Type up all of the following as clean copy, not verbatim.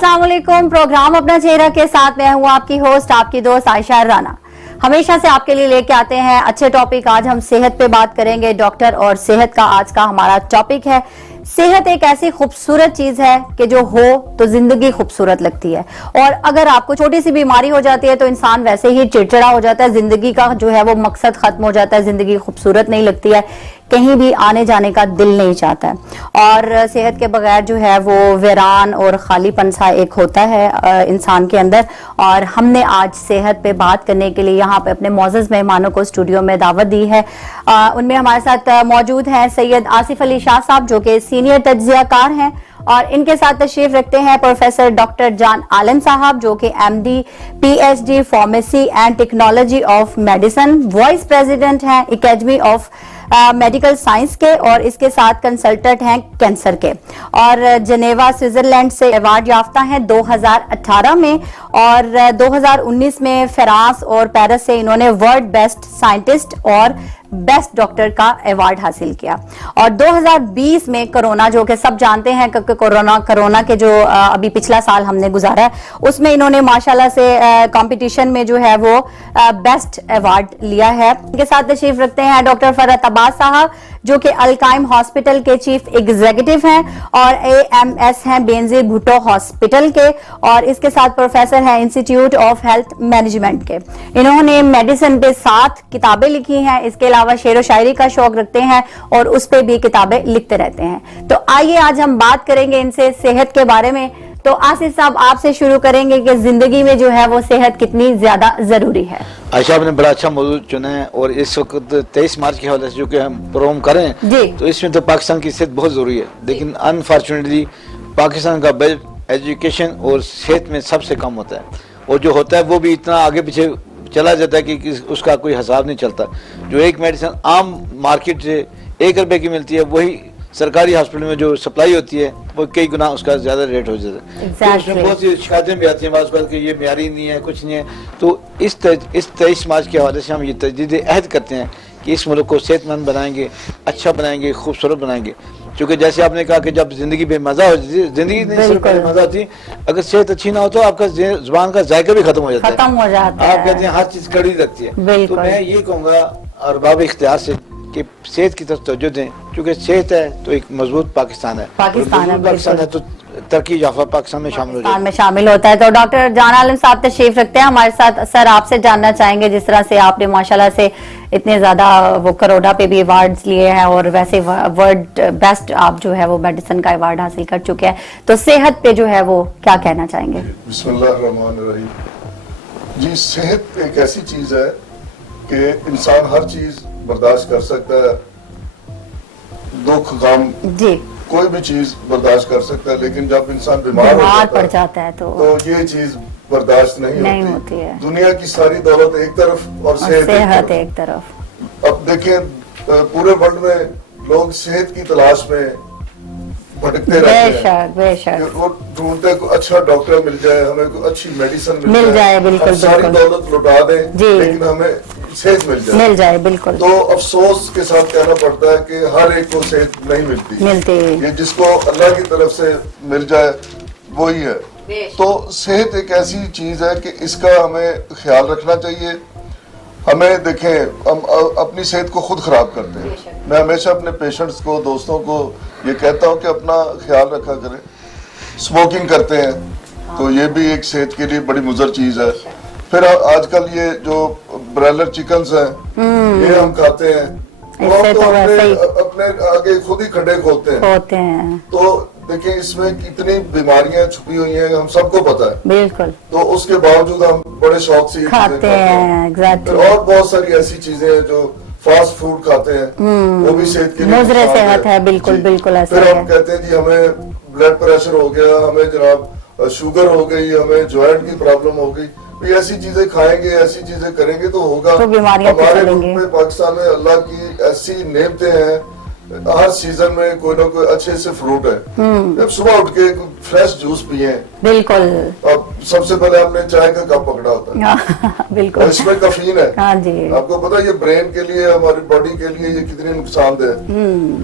अस्सलाम वालेकुम। प्रोग्राम अपना चेहरा के साथ मैं हूँ आपकी होस्ट, आपकी दोस्त आयशा राना। हमेशा से आपके लिए लेके आते हैं अच्छे टॉपिक। आज हम सेहत पे बात करेंगे, डॉक्टर और सेहत का आज का हमारा टॉपिक है। सेहत एक ऐसी खूबसूरत चीज है कि जो हो तो जिंदगी खूबसूरत लगती है, और अगर आपको छोटी सी बीमारी हो जाती है तो इंसान वैसे ही चिड़चिड़ा हो जाता है, जिंदगी का जो है वो मकसद खत्म हो जाता है, जिंदगी खूबसूरत नहीं लगती है, कहीं भी आने जाने का दिल नहीं चाहता है। और सेहत के बगैर जो है वो वीरान और खालीपन सा एक होता है इंसान के अंदर। और हमने आज सेहत पे बात करने के लिए यहाँ पे अपने मौजूद मेहमानों को स्टूडियो में दावत दी है। उनमें हमारे साथ मौजूद हैं सैयद आसिफ अली शाह साहब, जो कि सीनियर तज्जियाकार हैं, और इनके साथ तशरीफ रखते हैं प्रोफेसर डॉक्टर जान आलम साहब, जो कि MD PhD pharmacy and technology of medicine, vice president हैं एकेडमी ऑफ मेडिकल साइंस के, और इसके साथ कंसल्टेंट हैं कैंसर के, और जनेवा स्विट्जरलैंड से अवार्ड याफ्ता हैं 2018 में, और 2019 में फ्रांस और पेरिस से इन्होंने वर्ल्ड बेस्ट साइंटिस्ट और बेस्ट डॉक्टर का अवार्ड हासिल किया। और 2020 में कोरोना, जो कि सब जानते हैं कि कोरोना के जो अभी पिछला साल हमने गुजारा है, उसमें इन्होंने माशाल्लाह से कंपटीशन में जो है वो बेस्ट अवार्ड लिया है। इनके साथ तशरीफ रखते हैं डॉक्टर फरहत अब्बास साहब, जो कि अलकाइम हॉस्पिटल के चीफ एग्जीक्यूटिव हैं, और AMS हैं बेनजीर भुट्टो हॉस्पिटल के, और इसके साथ प्रोफेसर हैं इंस्टीट्यूट ऑफ हेल्थ मैनेजमेंट के। इन्होंने मेडिसिन पे 7 किताबें लिखी हैं, इसके अलावा शेर व शायरी का शौक रखते हैं और उस पे भी किताबें लिखते रहते हैं। तो आइए आज हम बात करेंगे इनसे सेहत के बारे में। तो आसिफ साहब, आपसे शुरू करेंगे कि जिंदगी में जो है वो सेहत कितनी ज्यादा जरूरी है। आयशा, आपने बड़ा अच्छा मौजूद चुना है, और इस वक्त 23 मार्च के हवाले से जो कि हम प्रोग्राम करें जी, तो इसमें तो पाकिस्तान की सेहत बहुत जरूरी है, लेकिन अनफॉर्चुनेटली पाकिस्तान का बजट एजुकेशन और सेहत में सबसे कम होता है, और जो होता है वो भी इतना आगे पीछे चला जाता है कि उसका कोई हिसाब नहीं चलता। जो एक मेडिसिन आम मार्केट से 1 रुपए की मिलती है, वही सरकारी हॉस्पिटल में जो सप्लाई होती है वो कई गुना उसका ज्यादा रेट हो जाता है। तो उसमें बहुत सी शिकायतें भी आती हैं बात कि ये म्यारी नहीं है, कुछ नहीं है। तो इस 23 मार्च के हवाले से हम ये तजदीद अहद करते हैं कि इस मुल्क को सेहतमंद बनाएंगे, अच्छा बनाएंगे, खूबसूरत बनाएंगे। क्योंकि जैसे आपने कहा कि जब जिंदगी बेमजा हो जाती है, जिंदगी नहीं सिर्फ बेमजा होती, अगर सेहत अच्छी ना हो तो आपका जुबान का जायका भी खत्म हो जाता है, आप कहते हैं हर चीज कड़ी लगती है। तो मैं ये कहूँगा और बाब इख्तियार से कि सेहत की तरफ तवज्जो दें, क्योंकि सेहत है तो एक मजबूत पाकिस्तान है, पाकिस्तान है तो तरक्की याफ्ता पाकिस्तान में शामिल होता है। तो डॉक्टर जान आलम साहब तशरीफ रखते हैं हमारे साथ। सर, आपसे जानना चाहेंगे, जिस तरह से आपने माशाल्लाह से इतने ज्यादा वो कोरोना पे भी अवार्ड्स लिए हैं, और वैसे वर्ल्ड बेस्ट आप जो है वो मेडिसिन का अवार्ड हासिल कर चुके हैं, तो सेहत पे जो है वो क्या कहना चाहेंगे? बिस्मिल्लाहिर्रहमानिर्रहीम। जी, सेहत एक ऐसी चीज है कि इंसान हर चीज बर्दाश्त कर सकता है, दुख गम जी कोई भी चीज बर्दाश्त कर सकता है, लेकिन जब इंसान बीमार पड़ जाता है तो ये चीज बर्दाश्त नहीं होती है। दुनिया की सारी दौलत एक तरफ और सेहत एक तरफ। अब देखें पूरे वर्ल्ड में लोग सेहत की तलाश में भटकते रहते हैं, और ढूंढते को अच्छा डॉक्टर मिल जाए, हमें कोई अच्छी मेडिसिन मिल जाए, बिल्कुल सारी दौलत लुटा दें, लेकिन हमें सेहत मिल जाए बिल्कुल। तो अफसोस के साथ कहना पड़ता है कि हर एक को सेहत नहीं मिलती। ये जिसको अल्लाह की तरफ से मिल जाए वही है। तो सेहत एक ऐसी चीज है कि इसका हमें ख्याल रखना चाहिए। हमें देखें, हम अपनी सेहत को खुद खराब करते हैं। मैं हमेशा अपने पेशेंट्स को, दोस्तों को ये कहता हूँ कि अपना ख्याल रखा करें। स्मोकिंग करते हैं तो ये भी एक सेहत के लिए बड़ी मुज़र चीज है। फिर आजकल ये जो ब्रॉयलर चिकन्स हैं ये हम खाते हैं, तो अपने आगे खुद ही खड्डे खोदते हैं। तो देखिए इसमें कितनी बीमारियां छुपी हुई हैं, हम सबको पता है बिल्कुल। तो उसके बावजूद हम बड़े शौक से खाते हैं। और बहुत सारी ऐसी चीजें हैं जो फास्ट फूड खाते हैं, वो भी सेहत के लिए सेहत है। बिल्कुल फिर हम कहते हैं जी हमें ब्लड प्रेशर हो गया, हमें जनाब शुगर हो गई, हमें जॉइंट की प्रॉब्लम हो गई। ऐसी चीजें खाएंगे, ऐसी चीजें करेंगे तो होगा। तो हमारे मुल्क में, पाकिस्तान में अल्लाह की ऐसी नेमतें हैं, हर सीजन में कोई ना कोई अच्छे से फ्रूट है। जब सुबह उठ के फ्रेश जूस पिए। बिल्कुल। अब सबसे पहले हमने चाय का कप पकड़ा होता है, बिल्कुल, और इसमें कैफीन है। हाँ जी। आपको पता है ये ब्रेन के लिए, हमारी बॉडी के लिए ये कितनी नुकसानदेह है।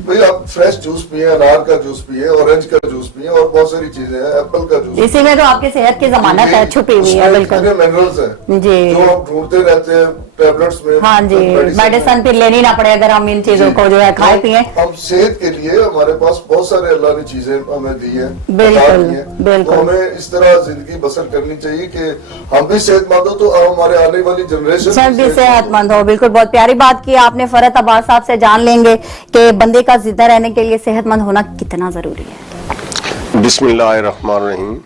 भाई आप फ्रेश जूस पिए, अनार का जूस पिए, ऑरेंज का जूस पिए, और बहुत सारी चीजें हैं, एप्पल का जूस। इसी में तो आपकी सेहत की जमानत है, छुपी हुई है। बिल्कुल, मिनरल्स है जी, जो हम ढूंढते रहते हैं टैबलेट्स में। हाँ जी, मेडिसिन फिर लेनी ना पड़े अगर हम इन चीजों को जो है खाए पिए। हम सेहत के लिए हमारे पास बहुत सारे अल्लाह ने चीजें हमें दी है, बिल्कुल, तो हमें इस तरह जिंदगी बसर करनी चाहिए कि हम भी सेहतमंद हो तो हमारे आने वाली जनरेशन भी सेहतमंद हो। बिल्कुल, बहुत प्यारी बात की आपने। फरहत अब्बास साहब से जान लेंगे कि बंदे का जिंदा रहने के लिए सेहतमंद होना कितना जरूरी है। बिस्मिल्लाहिर्रहमानिर्रहीम।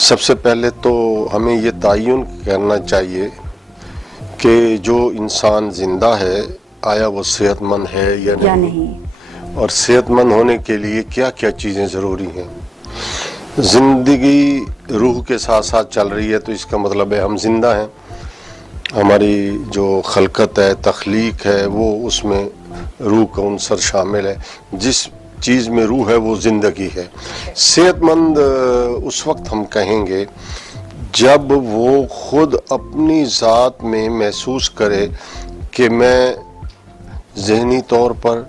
सबसे पहले तो हमें ये तयन करना चाहिए कि जो इंसान जिंदा है आया वो सेहतमंद है या नहीं, और सेहतमंद होने के लिए क्या क्या चीज़ें ज़रूरी हैं। ज़िंदगी रूह के साथ साथ चल रही है तो इसका मतलब है हम जिंदा हैं। हमारी जो खलकत है, तख्लीक है, वो उसमें रूह का उनसर शामिल है। जिस चीज़ में रूह है वो ज़िंदगी है। सेहतमंद उस वक्त हम कहेंगे जब वो खुद अपनी ज़ात में महसूस करे कि मैं ज़हनी तौर पर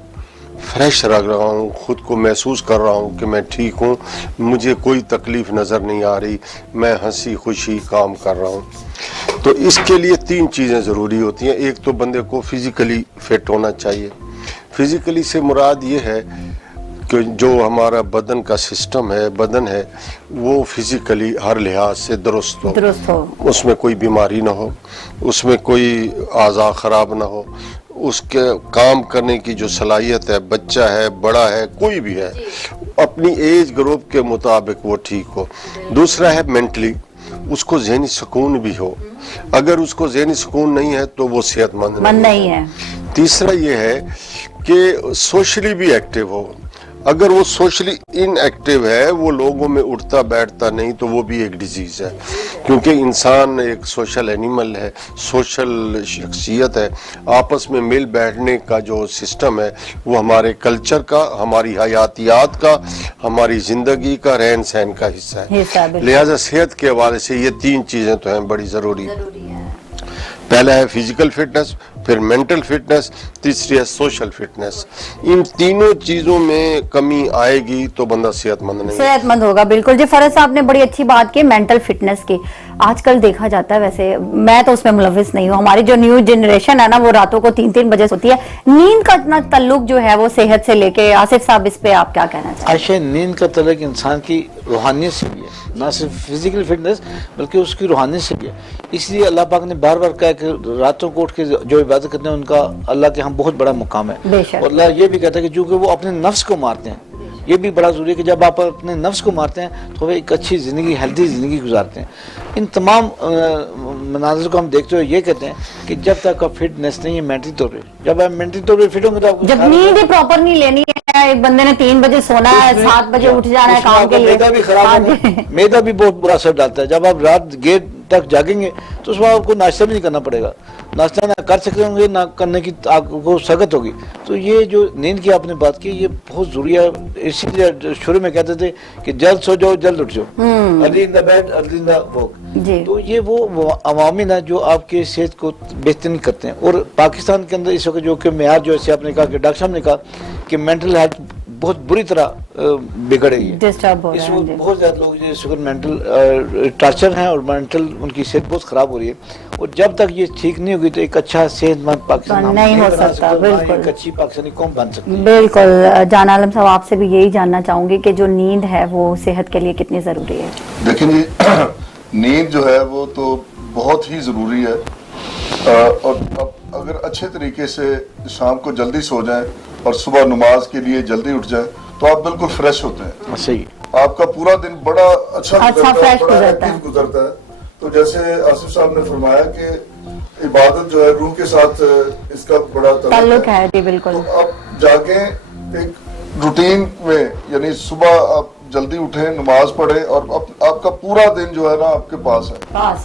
फ्रेश रह रहा हूँ, खुद को महसूस कर रहा हूँ कि मैं ठीक हूँ, मुझे कोई तकलीफ़ नज़र नहीं आ रही, मैं हंसी खुशी काम कर रहा हूँ। तो इसके लिए 3 चीज़ें ज़रूरी होती हैं। एक तो बंदे को फिज़िकली फिट होना चाहिए। फिज़िकली से मुराद ये है कि जो हमारा बदन का सिस्टम है, बदन है, वो फिज़िकली हर लिहाज से दुरुस्त हो, उसमें कोई बीमारी ना हो, उसमें कोई आज़ा ख़राब ना हो, उसके काम करने की जो सलाहियत है, बच्चा है, बड़ा है, कोई भी है, अपनी एज ग्रुप के मुताबिक वो ठीक हो। दूसरा है मेंटली, उसको ज़हनी सुकून भी हो। अगर उसको ज़हनी सुकून नहीं है तो वो सेहतमंद नहीं है। तीसरा ये है कि सोशली भी एक्टिव हो। अगर वो सोशली इनएक्टिव है, वो लोगों में उठता बैठता नहीं, तो वो भी एक डिजीज़ है, क्योंकि इंसान एक सोशल एनिमल है, सोशल शख्सियत है। आपस में मिल बैठने का जो सिस्टम है वो हमारे कल्चर का, हमारी हयातियात का, हमारी ज़िंदगी का, रहन सहन का हिस्सा है। लिहाजा सेहत के हवाले से ये 3 चीज़ें तो हैं बड़ी ज़रूरी है। पहला है फिजिकल फिटनेस, फिर मेंटल फिटनेस, तीसरी है सोशल फिटनेस। इन तीनों चीजों में कमी आएगी तो बंदा सेहतमंद होगा। बिल्कुल जी, फरहत साहब ने बड़ी अच्छी बात की मेंटल फिटनेस की। आजकल देखा जाता है, वैसे मैं तो उसमें मुलविस नहीं हूँ, हमारी जो न्यू जनरेशन है ना वो रातों को 3-3 बजे सोती है। नींद का इतना ताल्लुक जो है वो सेहत से लेके, आसिफ साहब इस पे आप क्या कहना चाहते हैं? आयशा, नींद का ताल्लुक इंसान की रूहानियत से भी है, ना सिर्फ फिजिकल फिटनेस बल्कि उसकी रूहानियत से भी है। इसलिए अल्लाह पाक ने बार बार कहा कि रातों को उठ के जो इबादत करते हैं उनका अल्लाह के यहाँ बहुत बड़ा मुकाम है। और अल्लाह ये भी कहता है कि चूंकि वो अपने नफ्स को मारते हैं, ये भी बड़ा ज़रूरी है कि जब आप अपने नफ्स को मारते हैं तो वे एक अच्छी ज़िंदगी, हेल्दी ज़िंदगी गुजारते हैं। इन तमाम मनाज़िर को हम देखते हुए ये कहते हैं कि जब तक आप फिटनेस नहीं है मेंटली तौर पर, जब आप मेंटली तौर पर फिट होंगे तो आपको जब नींद ही प्रॉपर नहीं लेनी है, एक बंदे ने 3 बजे सोना है, 7 बजे उठ जाना है काम के लिए, मैदा भी खराब है, मैदा भी बहुत बुरा असर डालता है। जब आप रात देर तक जागेंगे तो उसमें आपको नाश्ता भी नहीं करना पड़ेगा, नाश्ता ना कर सकते होंगे, ना करने की आपको सकत होगी। तो ये जो नींद की आपने बात की, ये बहुत जरूरी है। इसीलिए शुरू में कहते थे कि जल्द सो जाओ जल्द उठ जाओ, early in the bed early in the walk. तो ये वो अवामिल है जो आपके सेहत को बेहतरीन करते हैं। और पाकिस्तान के अंदर इस वक्त जो कि मेयार, जो ऐसे आपने कहा कि डॉक्टर साहब ने कहा कि मेंटल हेल्थ बहुत बुरी तरह बिगड़ रही है, डिस्टर्ब हो रहा है। इसमें बहुत ज्यादा लोग इस वक्त मेंटल टॉर्चर हैं और मेंटल उनकी सेहत बहुत खराब हो रही है। और जब तक ये ठीक नहीं होगी तो एक अच्छा सेहतमंद पाकिस्तान नहीं हो सकता। बिल्कुल, एक अच्छी पाकिस्तानी कौम बन सकती है। बिल्कुल। जान आलम साहब, आपसे भी यही जानना चाहूंगी कि जो नींद है वो सेहत के लिए कितनी जरूरी है? देखिए, नींद जो है वो तो बहुत ही जरूरी है। और अगर अच्छे तरीके से शाम को जल्दी सो जाएं और सुबह नमाज के लिए जल्दी उठ जाएं तो आप बिल्कुल फ्रेश होते हैं। सही, आपका पूरा दिन बड़ा अच्छा फ्रेश गुजरता है। तो जैसे आसिफ साहब ने फरमाया कि इबादत जो है रूह के साथ इसका बड़ा ताल्लुक है। बिल्कुल। तो आप जाके एक रूटीन में, यानी सुबह आप जल्दी उठें, नमाज पढ़ें और आपका पूरा दिन जो है ना आपके पास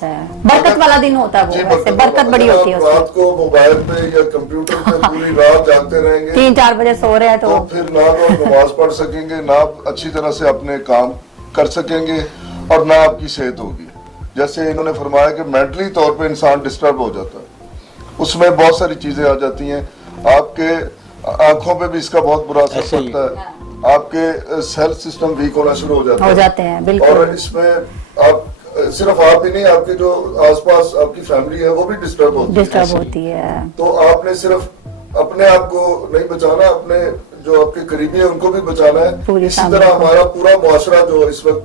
है। बरकत वाला दिन होता है वो, वैसे बरकत बड़ी होती है। रात को मोबाइल पे या कंप्यूटर पे पूरी रात जागते रहेंगे, 3-4 बजे सो रहे हैं तो फिर ना तो नमाज पढ़ सकेंगे, ना अच्छी तरह से अपने काम कर सकेंगे और ना आपकी सेहत होगी। जैसे इन्होंने फरमाया कि मेंटली तौर पे इंसान डिस्टर्ब हो जाता है, उसमें बहुत सारी चीजें आ जाती हैं। आपके आंखों पे भी इसका बहुत बुरा असर पड़ता है, आपके सेल सिस्टम वीक होना शुरू हो जाते हैं बिल्कुल। और इसमें आप सिर्फ आप ही नहीं, आपके जो आसपास आपकी फैमिली है वो भी डिस्टर्ब होती है। तो आपने सिर्फ अपने आप को नहीं बचाना, अपने जो आपके करीबी है उनको भी बचाना है। इसी तरह हमारा पूरा मुआशरा जो इस वक्त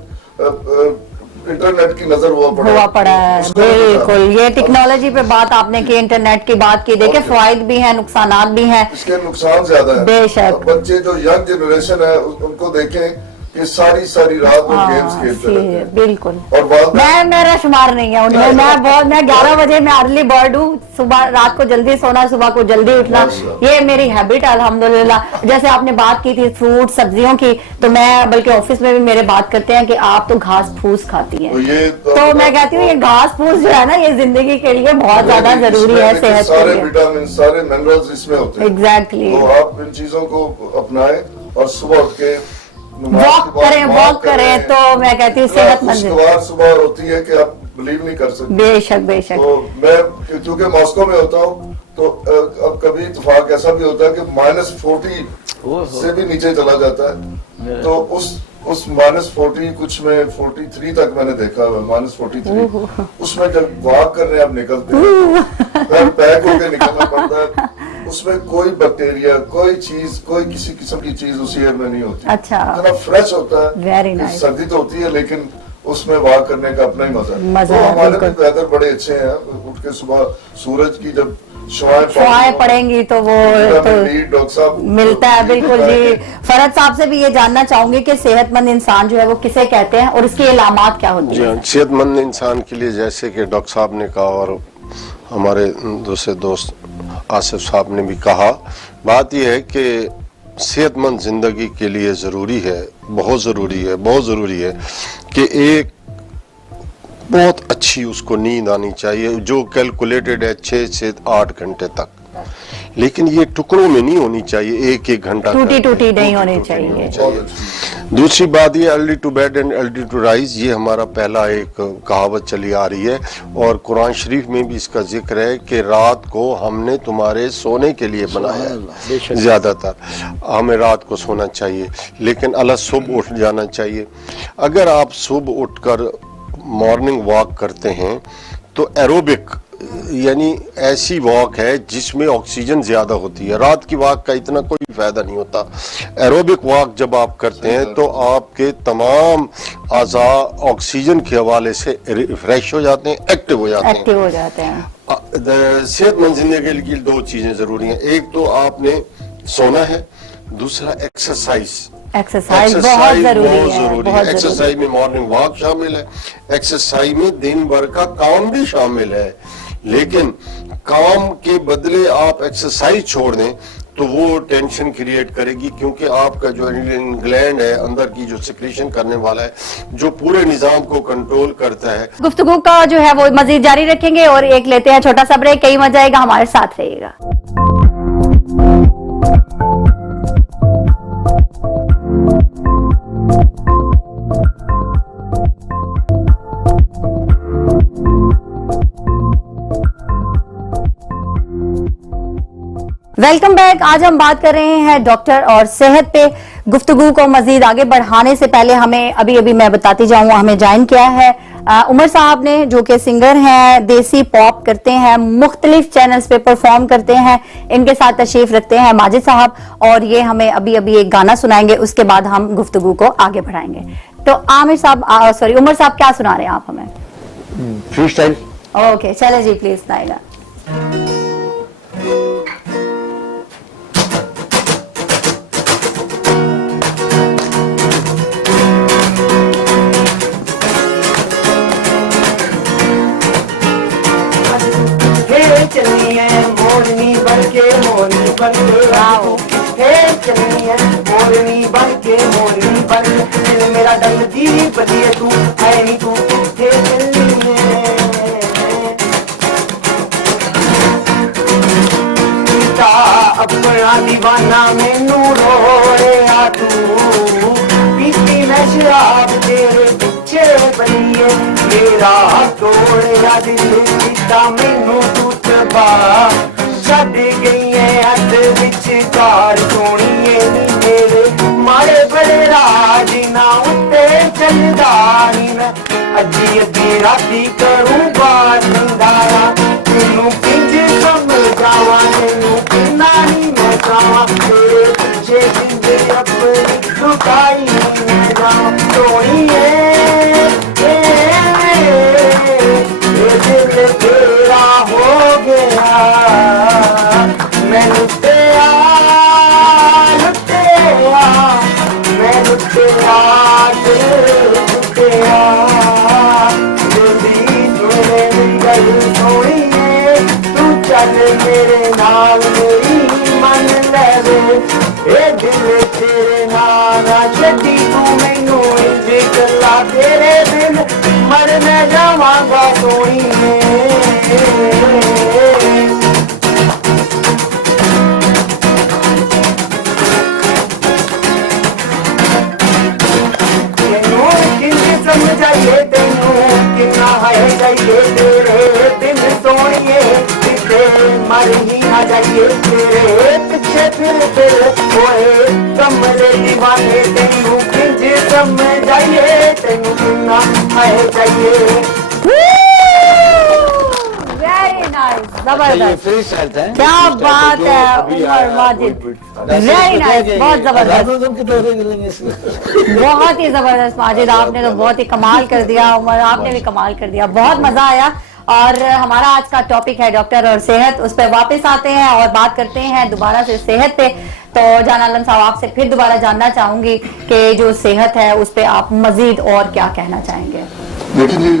इंटरनेट की नजर हुआ पड़ा है। बिल्कुल, ये टेक्नोलॉजी पे बात आपने की, इंटरनेट की बात की। देखिए फायदे भी हैं, नुकसानात भी हैं। इसके नुकसान ज्यादा है। बेशक बच्चे जो यंग जनरेशन है उनको देखें कि सारी रात वो गेम्स खेलते रहते हैं। बिल्कुल। और मेरा शुमार नहीं है उनमें। मैं 11 बजे मैं अर्ली बर्ड हूँ, सुबह रात को जल्दी सोना, सुबह को जल्दी उठना, ये मेरी हैबिट है अल्हम्दुलिल्लाह। जैसे आपने बात की थी फ्रूट सब्जियों की, तो मैं बल्कि ऑफिस में भी मेरे बात करते हैं कि आप तो घास फूस खाती हैं, तो मैं कहती हूँ ये घास फूस जो है ना ये जिंदगी के लिए बहुत ज्यादा जरूरी है, सेहत के लिए। सारे विटामिन सारे मिनरल्स इसमें होते हैं। एग्जैक्टली। तो आप इन चीजों को अपनाएं और सुबह उठ के वॉक करें तो मैं कहती हूँ सेहतमंद। सुबह होती है कि आप बिलीव नहीं कर सकते। बेशक। तो मैं क्योंकि मॉस्को में होता हूँ तो अब कभी इत्तेफाक ऐसा भी होता है कि -40 से भी नीचे चला जाता है। तो उस -40 कुछ में 43 तक मैंने देखा है, -43 उसमें जब वॉक करने आप निकलते हैं पैक होके निकलना पड़ता है, उसमें कोई बैक्टीरिया कोई चीज कोई किसी किस्म की चीज उस एयर में नहीं होती। अच्छा। इतना फ्रेश होता है। Very nice. सर्दी तो होती है लेकिन उसमें वॉक करने का अपना ही मजा है। तो है, हमारे भी वेदर बड़े अच्छे हैं। उठ के सुबह सूरज की जब शुआएं पड़ेंगी तो वो डॉक्टर साहब मिलता है। बिल्कुल जी। फरहद साहब से भी ये जानना चाहूंगी कि सेहतमंद इंसान जो है वो किसे कहते हैं और इसकी अलामात क्या होती है? सेहतमंद इंसान के लिए जैसे कि डॉक्टर साहब ने कहा और हमारे दूसरे दोस्त आसिफ साहब ने भी कहा, बात यह है कि सेहतमंद जिंदगी के लिए ज़रूरी है, बहुत ज़रूरी है कि एक बहुत अच्छी उसको नींद आनी चाहिए जो कैलकुलेटेड है 6 से 8 घंटे तक, लेकिन ये टुकड़ों में नहीं होनी चाहिए, एक घंटा टूटी नहीं होनी चाहिए। दूसरी बात ये early to bed and early to rise, ये हमारा पहला एक कहावत चली आ रही है और कुरान शरीफ में भी इसका जिक्र है कि रात को हमने तुम्हारे सोने के लिए बनाया है। ज्यादातर हमें रात को सोना चाहिए लेकिन अल्लाह सुबह उठ जाना चाहिए। अगर आप सुबह उठकर मॉर्निंग वॉक करते हैं तो एरोबिक यानी ऐसी वॉक है जिसमें ऑक्सीजन ज्यादा होती है। रात की वॉक का इतना कोई फायदा नहीं होता। एरोबिक वॉक जब आप करते हैं तो आपके तमाम आज़ा ऑक्सीजन के हवाले से रिफ्रेश हो जाते हैं, एक्टिव हो जाते हैं। सेहतमंद जिंदगी के लिए 2 चीजें जरूरी हैं, एक तो आपने सोना है, दूसरा एक्सरसाइज बहुत जरूरी है। एक्सरसाइज में मॉर्निंग वॉक शामिल है, एक्सरसाइज में दिन भर का काम भी शामिल है, लेकिन काम के बदले आप एक्सरसाइज छोड़ दें तो वो टेंशन क्रिएट करेगी, क्योंकि आपका जो ग्लैंड है अंदर की जो सिक्रीशन करने वाला है जो पूरे निजाम को कंट्रोल करता है। गुफ्तगू का जो है वो मजीद जारी रखेंगे और एक लेते हैं छोटा सा ब्रेक। कई मजा आएगा, हमारे साथ रहिएगा। Welcome back. आज हम बात कर रहे हैं डॉक्टर और सेहत पे। गुफ्तगू को मजीद आगे बढ़ाने से पहले हमें अभी मैं बताती जाऊं, हमें ज्वाइन किया है उमर साहब ने, जो कि सिंगर हैं, देसी पॉप करते हैं, मुख्तलिफ चैनल्स पे परफॉर्म करते हैं। इनके साथ तशरीफ रखते हैं माजिद साहब और ये हमें अभी एक गाना सुनाएंगे, उसके बाद हम गुफ्तगू को आगे बढ़ाएंगे। तो उमर साहब क्या सुना रहे हैं आप हमें? Free style. ओके चले जी, प्लीज सुनाइएगा। मोरनी बनके किथे चलनी है मोरनी बन के दिल मेरा डल दी बदिए तू है नी तू किथे चलनी है अपना दीवाना मैनू रोया तू पीती मैं शराब तेरे पीछे बनिए मेरा तोड़िया दिल सीता मैनू तू तबा छड़ गई है हद विचकार सोनिए नी मेरे मारे बड़े राज ना उत्ते चलदा नी मैं अद्धी अद्धी राती करूं बात संदारा तेनू किंज समझावा तेनू किन्ना नी मैं चाहवा तेरे पीछे जिंदे अपनी लुटाई मैं जावा सोनिए ये दिल तेरा हो गया मैं लुटेया मैं लुटेया दिल लुटेया दिल मेरे गल सोनिए तू चल मेरे नाल मेरी मन ले ए दिल तेरे नाल छड्डी तू मैनू इंज गल्ला तेरे बिन मर मैं जावांगा सोनिए समझाइए तेनू कितना है जाइए तेरे दिन सोनिए किथे मर ही ना जाइए तेरे पीछे फिर होए कमरे दीवाने तेनू किंज समझाइए तेनू कितना है जाइए वेरी नाइस, ये जबरदस्त, फ्री स्टाइल था क्या बात है उमर माजिद, वेरी नाइस, बहुत जबरदस्त, बहुत ही जबरदस्त माजिद, आपने तो बहुत ही कमाल कर दिया, उमर आपने भी कमाल कर दिया, बहुत मजा आया। और हमारा आज का टॉपिक है डॉक्टर और सेहत, उस पर वापस आते हैं और बात करते हैं दोबारा से सेहत पे। तो जान आलम साहब, आपसे फिर दोबारा जानना चाहूंगी कि जो सेहत है उस पर आप मजीद और क्या कहना चाहेंगे? देखिए जी,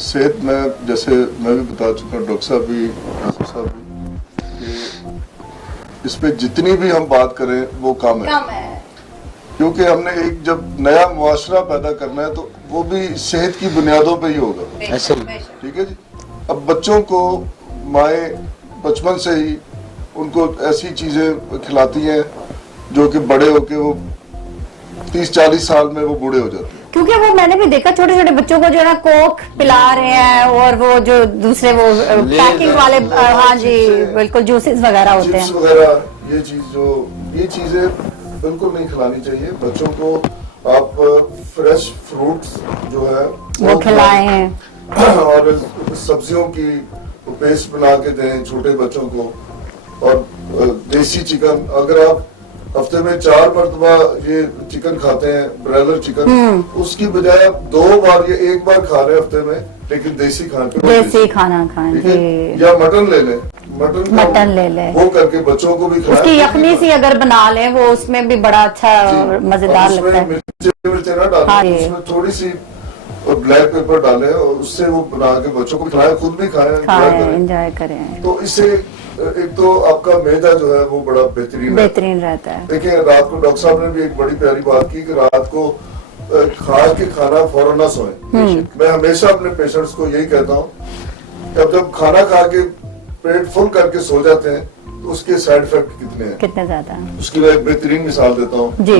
सेहत में जैसे मैं भी बता चुका, डॉक्टर साहब भी, नासिर साहब भी, कि इस पे जितनी भी हम बात करें वो कम है, क्योंकि हमने एक जब नया मुआशरा पैदा करना है तो वो भी सेहत की बुनियादों पे ही होगा। ऐसे ठीक है जी। अब बच्चों को माएँ बचपन से ही उनको ऐसी चीजें खिलाती हैं जो कि बड़े होके वो 30-40 साल में वो बूढ़े हो जाते हैं। क्योंकि वो मैंने भी देखा छोटे छोटे बच्चों को जो है ना कोक पिला रहे हैं और वो जो दूसरे वो पैकिंग वाले, हाँ जी बिल्कुल, जूसेस वगैरह होते हैं, चिप्स वगैरह, ये चीजें बिल्कुल नहीं खिलानी चाहिए बच्चों को। आप फ्रेश फ्रूट्स जो है वो खिलाएं हैं और सब्जियों की पेस्ट बना के दें छोटे बच्चों को। और देसी चिकन, अगर आप हफ्ते में 4 मरतबा ये चिकन खाते हैं, ब्रॉयलर चिकन, उसकी बजाय आप 2 बार या 1 बार खा रहे हैं हफ्ते में, लेकिन देसी देसी खाना खाएं जी। या मटन ले लें, मटन ले लें, वो करके बच्चों को भी खिलाएं। उसकी यखनी सी अगर बना लें वो उसमें भी बड़ा अच्छा मजेदार लगता है। मिर्चे ना डालें, उसमें थोड़ी सी ब्लैक पेपर डालें और उससे वो बना के बच्चों को खिलाएं, खुद भी खाएं, एंजॉय करें। तो इससे एक तो आपका मैदा जो है वो बड़ा बेहतरीन रहता है। देखिए रात को डॉक्टर साहब ने भी एक बड़ी प्यारी बात की कि रात को खा के खाना फौरन ना सोएं। मैं हमेशा अपने पेशेंट्स को यही कहता हूँ कि जब खाना खा के पेट फुल करके सो जाते हैं तो उसके साइड इफेक्ट कितने ज्यादा, उसकी मैं एक बेहतरीन मिसाल देता हूँ जी।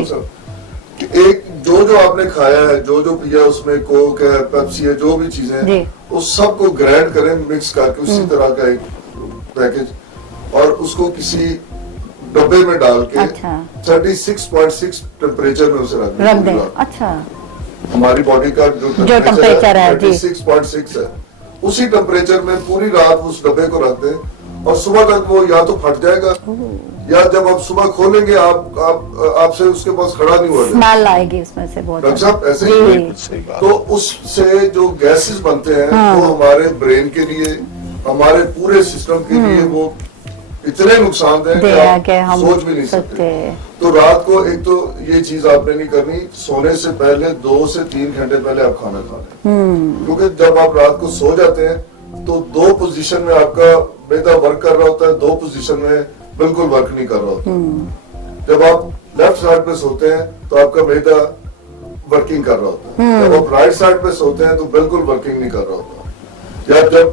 कि एक जो आपने खाया है, जो पिया, उसमें कोक है, पेप्सी है, जो भी चीजें हैं, उस सब को ग्राइंड करें, मिक्स करके उसी तरह का एक पैकेज, और उसको किसी डब्बे में डाल के 36.6 टेम्परेचर में उसे रख दें। अच्छा, हमारी बॉडी का जो टेम्परेचर है 36.6 है, उसी टेम्परेचर में पूरी रात उस डब्बे को रख दें और सुबह तक वो या तो फट जाएगा या जब आप सुबह खोलेंगे आपसे उसके पास खड़ा नहीं हुआ, स्मेल आएगी उसमें से बहुत। डॉक्टर साहब ऐसे ही, तो उससे जो गैसेस बनते हैं वो हमारे ब्रेन के लिए, हमारे पूरे सिस्टम के लिए वो इतने नुकसानदेह कि आप सोच भी नहीं सकते। तो रात को एक तो ये चीज आपने नहीं करनी, सोने से पहले 2 से 3 घंटे पहले आप खाना खा लें, क्योंकि जब आप रात को सो जाते हैं तो 2 पोजीशन में आपका मैदा वर्क कर रहा होता है, 2 पोजीशन में बिल्कुल वर्क नहीं कर रहा होता। जब आप लेफ्ट साइड पे सोते हैं तो आपका मैदा वर्किंग कर रहा होता है, जब आप राइट साइड पे सोते हैं तो बिल्कुल वर्किंग नहीं कर रहा होता, या जब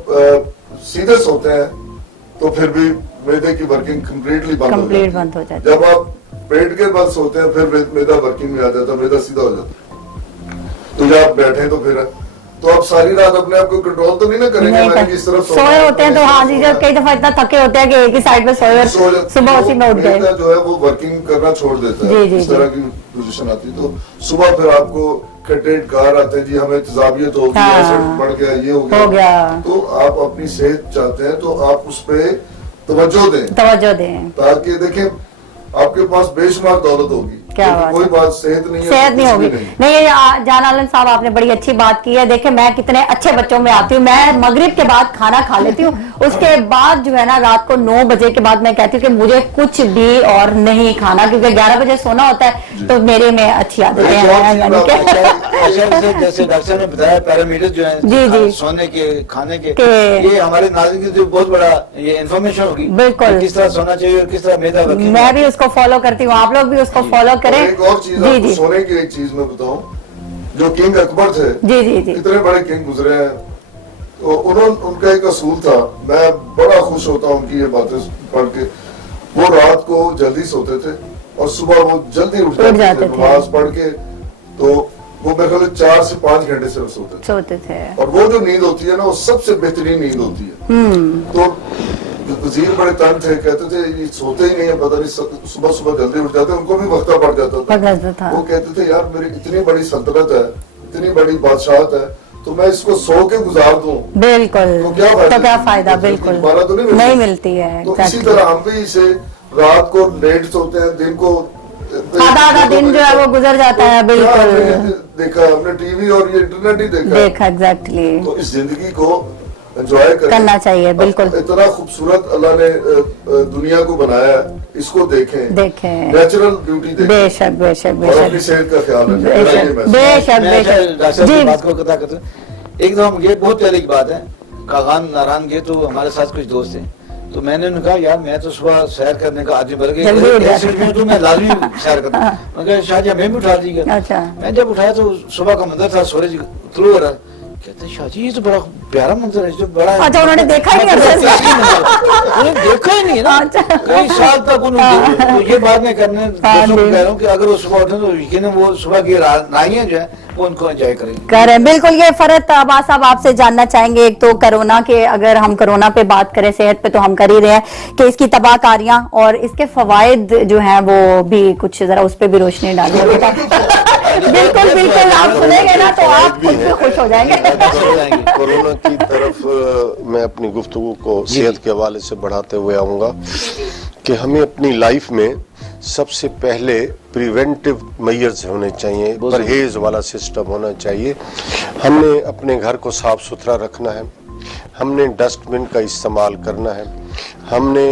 सीधे सोते हैं तो फिर भी मैदे की वर्किंग कंप्लीटली बंद हो जाती है। जब आप पेट के बल सोते हैं फिर मैदा वर्किंग में आ जाता है, मैदा सीधा हो जाता है। तो जब आप बैठे तो फिर तो आप सारी रात अपने आप को कंट्रोल तो नहीं ना करेंगे, मैंने किस तरफ सोए होते हैं तो हाँ जी, जब कई दफा इतना थके होते हैं कि एक ही साइड पे सोए सुबह उसी में उठ गए, जो है वो वर्किंग करना छोड़ देता है, इस तरह की पोजीशन आती है। तो सुबह फिर आपको कटेड कार आते हैं, जी हमें तेजाबियत हो गई, एसिड बढ़ गया, ये हो गया। तो आप अपनी सेहत चाहते हैं तो आप उस पे तवज्जो दें ताकि देखें आपके पास बेशुमार दौलत होगी, कोई बात सेहत नहीं होगी। नहीं, जान आलम साहब आपने बड़ी अच्छी बात की है। देखे मैं कितने अच्छे बच्चों में आती हूँ, मैं मगरिब के बाद खाना खा लेती हूँ, उसके बाद जो है ना रात को 9 बजे के बाद मैं कहती हूँ कि मुझे कुछ भी और नहीं खाना, क्योंकि 11 बजे सोना होता है, तो मेरे में अच्छी आदतें हैं। जैसे डॉक्टर ने बताया पैरामीटर जो है जी सोने के खाने के, ये हमारे नाज़रीन के लिए बहुत बड़ा ये इन्फॉर्मेशन होगी, बिल्कुल किस तरह सोना चाहिए और किस तरह मैदा वर्किंग। मैं भी उसको फॉलो करती हूँ, आप लोग भी उसको फॉलो करें। एक और चीज आपको सोने की एक चीज मैं बताऊं, जो किंग अकबर थे, जी इतने बड़े किंग गुजरे हैं, तो उनका एक असूल था, मैं बड़ा खुश होता हूं उनकी ये बातें पढ़ के। वो रात को जल्दी सोते थे और सुबह वो जल्दी उठ जाते थे नमाज पढ़ के, तो वो मेरे ख्याल 4 से 5 घंटे सिर्फ सोते थे। और वो जो नींद होती है ना, वो सबसे बेहतरीन नींद होती है। तो वजीर बड़े तंग थे, कहते थे ये सोते ही नहीं है, पता नहीं सुबह सुबह जल्दी उठ जाते, उनको भी वक्ता पड़ जाता था। वो कहते थे यार मेरी इतनी बड़ी सल्तनत है, इतनी बड़ी बादशाहत है, तो मैं इसको सो के गुजार दूं, बिल्कुल तो क्या फायदा, बिल्कुल दोबारा तो नहीं मिलती है। तो इसी तरह हम भी इसे रात को लेट सोते हैं, दिन को आधा दिन जो है वो गुजर जाता है। बिल्कुल देखा हमने टीवी और ये इंटरनेट ही देखा एग्जैक्टली। तो इस जिंदगी को एंजॉय करना चाहिए, बिल्कुल। इतना खूबसूरत अल्लाह ने दुनिया को बनाया है, इसको देखें नेचुरल ब्यूटी देखें, बेशक और अपनी सेहत का ख्याल रखें। बेशक जी बात को कथा करते एकदम ये बहुत प्यारी की बात है। कागान नारायण गए तो हमारे साथ कुछ दोस्त थे, तो मैंने उन्हें कहा यार मैं तो सुबह सैर करने का आदमी बन गया, तो मैं लाजमी सैर करता हूँ। मैं कहा शाहजी हमें भी उठा दीजिएगा। मैं जब उठाया तो सुबह का मंदिर था, सूरज तुलू हो रहा, कहते शाहजी ये तो बड़ा प्यारा मंजर है, जो बड़ा अच्छा उन्होंने देखा ही नहीं, उन्होंने देखा ही नहीं ना कई साल तक उन्होंने। तो ये बात मैं करने कह रहा हूँ कि अगर वो सुबह उठे तो यकीन वो सुबह की राइयां जो है वो उनको एंजॉय करेंगे। बिल्कुल। ये फरत अब्बास साहब आपसे जानना चाहेंगे, एक तो कोरोना के, अगर हम कोरोना पे बात करें, सेहत पे तो हम कर ही रहे हैं कि इसकी तबाहकारियां और इसके फवायद जो हैं वो भी कुछ जरा उस पर भी रोशनी डालिए। बिल्कुल बिल्कुल, आप सुनेंगे ना तो आप खुद भी खुश हो जाएंगे। कोरोना की तरफ मैं अपनी गुफ्तगू को सेहत के हवाले से बढ़ाते हुए आऊँगा कि हमें अपनी लाइफ में सबसे पहले प्रिवेंटिव मेजर्स होने चाहिए, परहेज वाला सिस्टम होना चाहिए। हमने अपने घर को साफ सुथरा रखना है, हमने डस्टबिन का इस्तेमाल करना है, हमने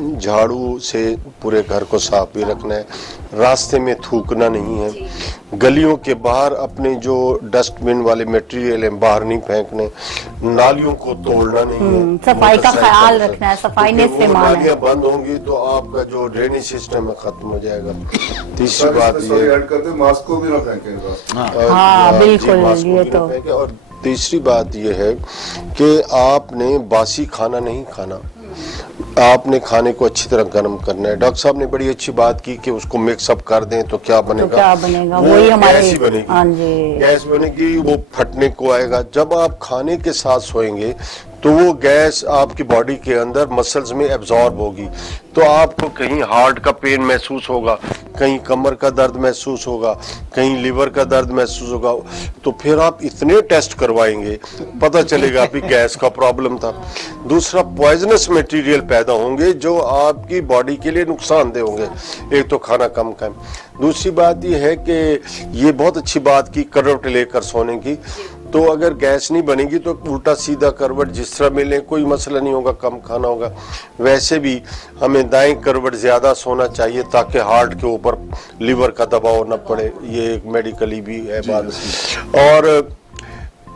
झाड़ू से पूरे घर को साफ भी रखना है, रास्ते में थूकना नहीं है, गलियों के बाहर अपने जो डस्टबिन वाले मटेरियल हैं बाहर नहीं फेंकने, नालियों को तोड़ना नहीं है, सफाई का ख्याल रखना है, सफाई ने इस्तेमाल नालियां बंद होंगी तो आपका जो ड्रेनेज सिस्टम है खत्म हो जाएगा। तीसरी बात ये ऐड करते मास्क को भी ना फेंकें। हाँ बिल्कुल, ये तो। और तीसरी बात ये है कि आपने बासी खाना नहीं खाना, आपने खाने को अच्छी तरह गर्म करना है। डॉक्टर साहब ने बड़ी अच्छी बात की कि उसको मिक्सअप कर दें तो क्या बनेगा, वही हमारे गैस ही बनेगी, गैस बनेगी, वो फटने को आएगा। जब आप खाने के साथ सोएंगे तो वो गैस आपकी बॉडी के अंदर मसल्स में एब्जॉर्ब होगी, तो आपको कहीं हार्ट का पेन महसूस होगा, कहीं कमर का दर्द महसूस होगा, कहीं लीवर का दर्द महसूस होगा, तो फिर आप इतने टेस्ट करवाएंगे पता चलेगा कि गैस का प्रॉब्लम था। दूसरा, पॉइजनस मटेरियल पैदा होंगे जो आपकी बॉडी के लिए नुकसानदेह होंगे। एक तो खाना कम खाएं। दूसरी बात यह है कि ये बहुत अच्छी बात की करवट लेकर सोने की, तो अगर गैस नहीं बनेगी तो उल्टा सीधा करवट जिस तरह मिले कोई मसला नहीं होगा, कम खाना होगा। वैसे भी हमें दाएं करवट ज़्यादा सोना चाहिए ताकि हार्ट के ऊपर लीवर का दबाव न पड़े, ये एक मेडिकली भी है बात। और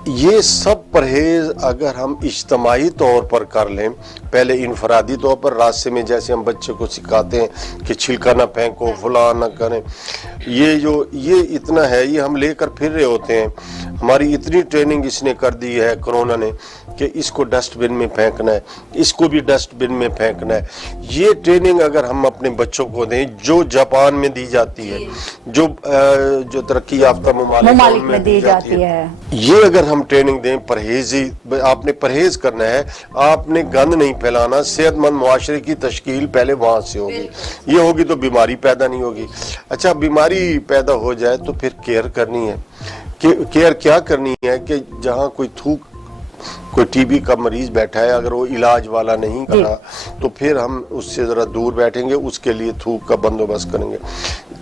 ये सब परहेज अगर हम इज्तमाही तौर पर कर लें, पहले इनफरादी तौर पर रास्ते में जैसे हम बच्चे को सिखाते हैं कि छिलका ना फेंको, फुला ना करें, ये इतना है, ये हम लेकर फिर रहे होते हैं। हमारी इतनी ट्रेनिंग इसने कर दी है कोरोना ने कि इसको डस्टबिन में फेंकना है, इसको भी डस्टबिन में फेंकना है। ये ट्रेनिंग अगर हम अपने बच्चों को दें जो जापान में दी जाती है, जो तरक्की याफ्ता ममालिक में दी जाती है, ये अगर हम ट्रेनिंग दें, परहेजी, आपने परहेज करना है, आपने गंद नहीं फैलाना, सेहतमंद मुआशरे की तश्कील पहले वहां से होगी। ये होगी तो बीमारी पैदा नहीं होगी। अच्छा, बीमारी पैदा हो जाए तो फिर केयर करनी है। केयर क्या करनी है कि जहां कोई टीबी का मरीज बैठा है, अगर वो इलाज वाला नहीं करा तो फिर हम उससे जरा दूर बैठेंगे, उसके लिए थूक का बंदोबस्त करेंगे।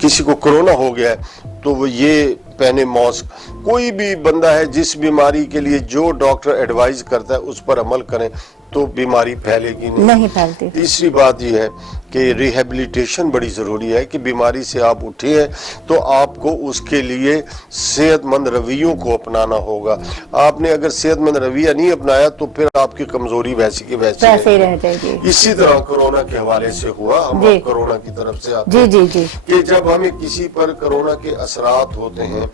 किसी को कोरोना हो गया है तो वो ये पहने मास्क। कोई भी बंदा है जिस बीमारी के लिए जो डॉक्टर एडवाइस करता है उस पर अमल करें तो बीमारी फैलेगी नहीं फैलती। तीसरी बात यह है कि रिहेबिलिटेशन बड़ी ज़रूरी है कि बीमारी से आप उठे हैं तो आपको उसके लिए सेहतमंद रवैयों को अपनाना होगा। आपने अगर सेहतमंद रवैया नहीं अपनाया तो फिर आपकी कमजोरी वैसी की वैसी ही रह जाएगी। इसी तरह कोरोना के हवाले से हुआ, हम कोरोना की तरफ से आते हैं कि जब हमें किसी पर कोरोना के असरात होते हैं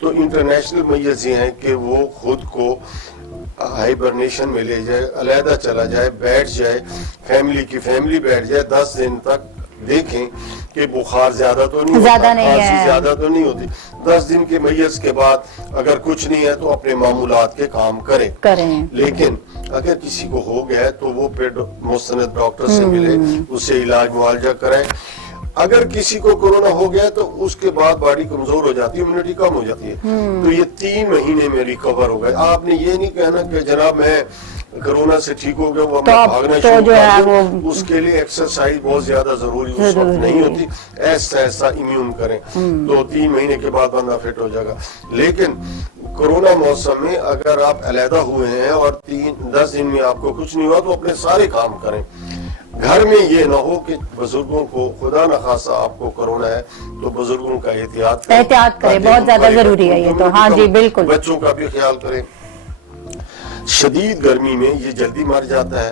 तो इंटरनेशनल मैयज ये हैं कि वो खुद को हाइबरनेशन में ले जाए, अलहदा चला जाए, बैठ जाए, फैमिली की फैमिली बैठ जाए, 10 दिन तक देखें कि बुखार ज्यादा तो नहीं होता, खांसी ज्यादा तो नहीं होती। 10 दिन के मैयज के बाद अगर कुछ नहीं है तो अपने मामूलात के काम करें। लेकिन अगर किसी को हो गया है तो वो फिर मुस्तनद डॉक्टर से मिले, उससे इलाज मुआवजा कराएं। अगर किसी को कोरोना हो गया तो उसके बाद बॉडी कमजोर हो जाती है, इम्यूनिटी कम हो जाती है, तो ये 3 महीने में रिकवर हो गए। आपने ये नहीं कहना कि जनाब मैं कोरोना से ठीक हो गया वो मैं भागना शुरू कर दूं, उसके लिए एक्सरसाइज बहुत ज्यादा जरूरी उस वक्त नहीं होती। ऐसा इम्यून करें तो 3 महीने के बाद बंदा फिट हो जाएगा। लेकिन कोरोना मौसम में अगर आप अलहदा हुए हैं और 10 दिन में आपको कुछ नहीं हुआ तो अपने सारे काम करें। घर में ये ना हो कि बुजुर्गों को खुदा न खासा आपको कोरोना है तो बुजुर्गों का एहतियात करें, बहुत ज्यादा जरूरी है ये तो। हाँ जी बिल्कुल। बच्चों का भी ख्याल करें। शदीद गर्मी में ये जल्दी मर जाता है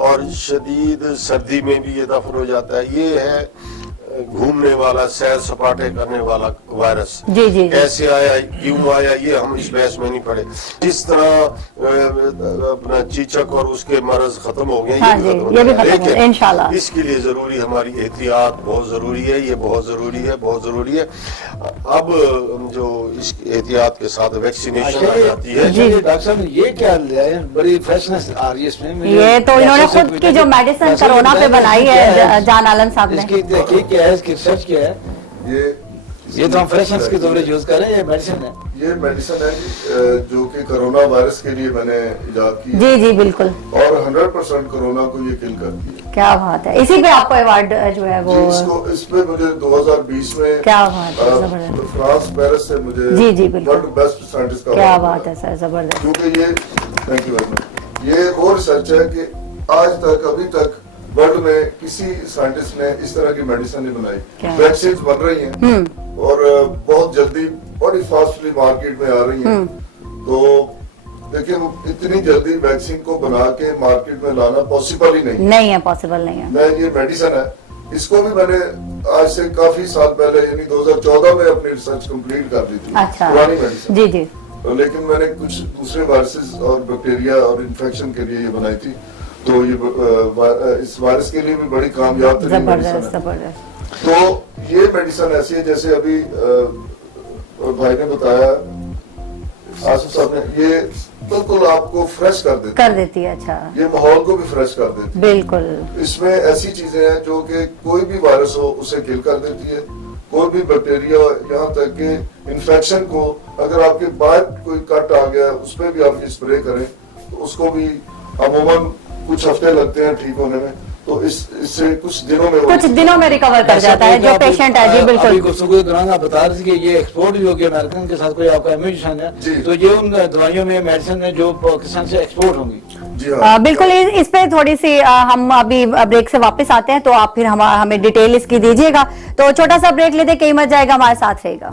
और शदीद सर्दी में भी ये दफन हो जाता है। ये है घूमने वाला, सैर सपाटे करने वाला वायरस। कैसे आया, क्यों आया, ये हम इस बहस में नहीं पड़े। जिस तरह अपना चीचक और उसके मरज खत्म हो गए, ये भी खत्म हो इंशाल्लाह। इसके लिए जरूरी हमारी एहतियात बहुत जरूरी है, ये बहुत जरूरी है, बहुत जरूरी है। अब जो इस एहतियात के साथ वैक्सीनेशन आ जाती है। डॉक्टर साहब ये क्या बड़ी फ्रेशनेस आ रही है इसमें। ये तो इन्होंने खुद की जो मेडिसिन कोरोना पे बनाई है जान आलम साहब ने, इसकी रिसर्च क्या है? ये तो हम फ्रेशनेस के दौरे यूज कर रहे हैं, ये मेडिसिन है। ये मेडिसिन है जो कि कोरोना वायरस के लिए मैंने इजाद की। जी बिल्कुल। और 100% कोरोना को ये किल करती है। क्या बात है। इसी पे आपको अवार्ड जो है वो इस पे मुझे 2020 में क्या बात है, फ्रांस पेरिस से मुझे जी बिल्कुल वर्ल्ड बेस्ट साइंटिस्ट का क्या बात है सर, जबरदस्त। क्योंकि ये थैंक यू वेरी मच। ये वो रिसर्च है कि आज तक अभी तक वर्ल्ड में किसी साइंटिस्ट ने इस तरह की मेडिसिन नहीं बनाई। वैक्सीन बन रही हैं और बहुत जल्दी बड़ी फास्टली मार्केट में आ रही हैं। तो देखिए इतनी जल्दी वैक्सीन को बना के मार्केट में लाना पॉसिबल ही नहीं है, पॉसिबल नहीं है। ये मेडिसिन है, इसको भी मैंने आज से काफी साल पहले यानी 2014 में अपनी रिसर्च कंप्लीट कर दी थी। अच्छा। पुरानी मेडिसिन जी। लेकिन मैंने कुछ दूसरे वायरसेस और बैक्टीरिया और इन्फेक्शन के लिए ये बनाई थी। तो ये इस वायरस के लिए भी बड़ी कामयाब मेडिसिन है। तो ये मेडिसिन ऐसी है जैसे अभी भाई ने बताया, आसिफ साहब ने, ये बिल्कुल आपको फ्रेश कर देती है। अच्छा। ये माहौल को भी फ्रेश कर देती है बिल्कुल। इसमें ऐसी चीजें हैं जो कि कोई भी वायरस हो उसे किल कर देती है, कोई भी बैक्टीरिया, यहाँ तक कि इन्फेक्शन को अगर आपके बाहर कोई कट आ गया उस पर भी आप स्प्रे करें तो उसको भी अमूमन कुछ हफ्ते लगते हैं ठीक होने में। तो इससे कुछ दिनों में रिकवर कर जाता है जो पेशेंट है। जी बिल्कुल। गुफ्तगू के दौरान आप बता रहे थे कि ये एक्सपोर्ट भी हो गया अमेरिकन के साथ, कोई आपका म्यूजिशियन है तो ये उन दवाइयों में मेडिसिन है जो पाकिस्तान से एक्सपोर्ट होंगी। जी हाँ। बिल्कुल। इस पे थोड़ी सी हम अभी ब्रेक से वापस आते हैं तो आप फिर हमें डिटेल इसकी दीजिएगा। तो छोटा सा ब्रेक लेते, कहीं मत जाएगा, हमारे साथ रहेगा।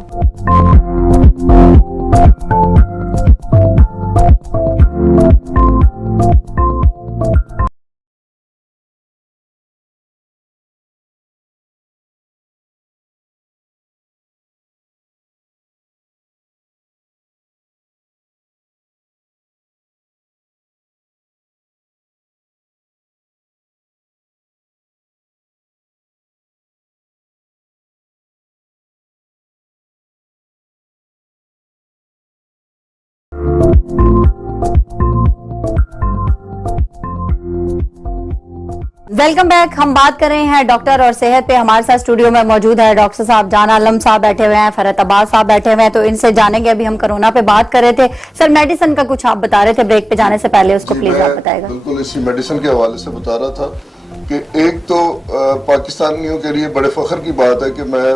Welcome back. हम बात कर रहे हैं डॉक्टर और सेहत पे। हमारे साथ स्टूडियो में मौजूद है डॉक्टर साहब जान आलम साहब बैठे हुए हैं, फरहत अब्बास साहब बैठे हुए हैं, तो इनसे जानेंगे। अभी हम कोरोना पे बात कर रहे थे सर, मेडिसिन का कुछ आप बता रहे थे ब्रेक पे जाने से पहले, उसको प्लीज आप बताएगा। बिल्कुल इसी मेडिसिन के हवाले से बता रहा था कि एक तो पाकिस्तानियों के लिए बड़े फख्र की बात है कि मैं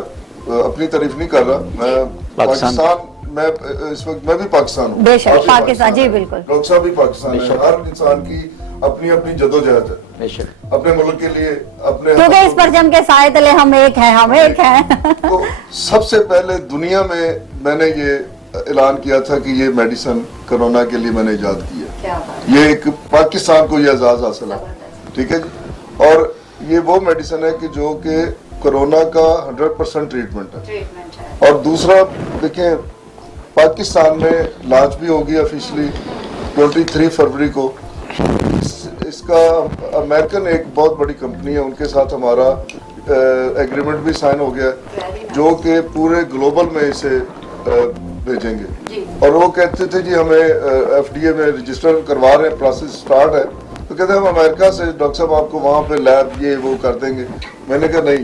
अपनी तारीफ नहीं कर रहा, मैं पाकिस्तान मैं इस वक्त मैं भी पाकिस्तान हूँ, बेशक पाकिस्तान, जी बिल्कुल, डॉक्टर साहब भी पाकिस्तान है। हर इंसान की अपनी अपनी जदोजहद है बेशक अपने मुल्क के लिए, अपने क्योंकि इस परचम के साए तले हम एक हैं। तो सबसे पहले दुनिया में मैंने ये ऐलान किया था कि ये मेडिसिन कोरोना के लिए मैंने इजाद की है। ये एक पाकिस्तान को ये एजाज हासिल है, ठीक है जी। और ये वो मेडिसिन है कि जो कि कोरोना का 100% ट्रीटमेंट है। और दूसरा देखें, पाकिस्तान में लॉन्च भी होगी ऑफिशियली 23 फरवरी को। इसका अमेरिकन एक बहुत बड़ी कंपनी है, उनके साथ हमारा एग्रीमेंट भी साइन हो गया है, जो कि पूरे ग्लोबल में इसे भेजेंगे। और वो कहते थे जी हमें FDA में रजिस्टर करवा रहे हैं, प्रोसेस स्टार्ट है, तो कहते हैं हम अमेरिका से डॉक्टर साहब आपको वहाँ पे लैब ये वो कर देंगे। मैंने कहा नहीं,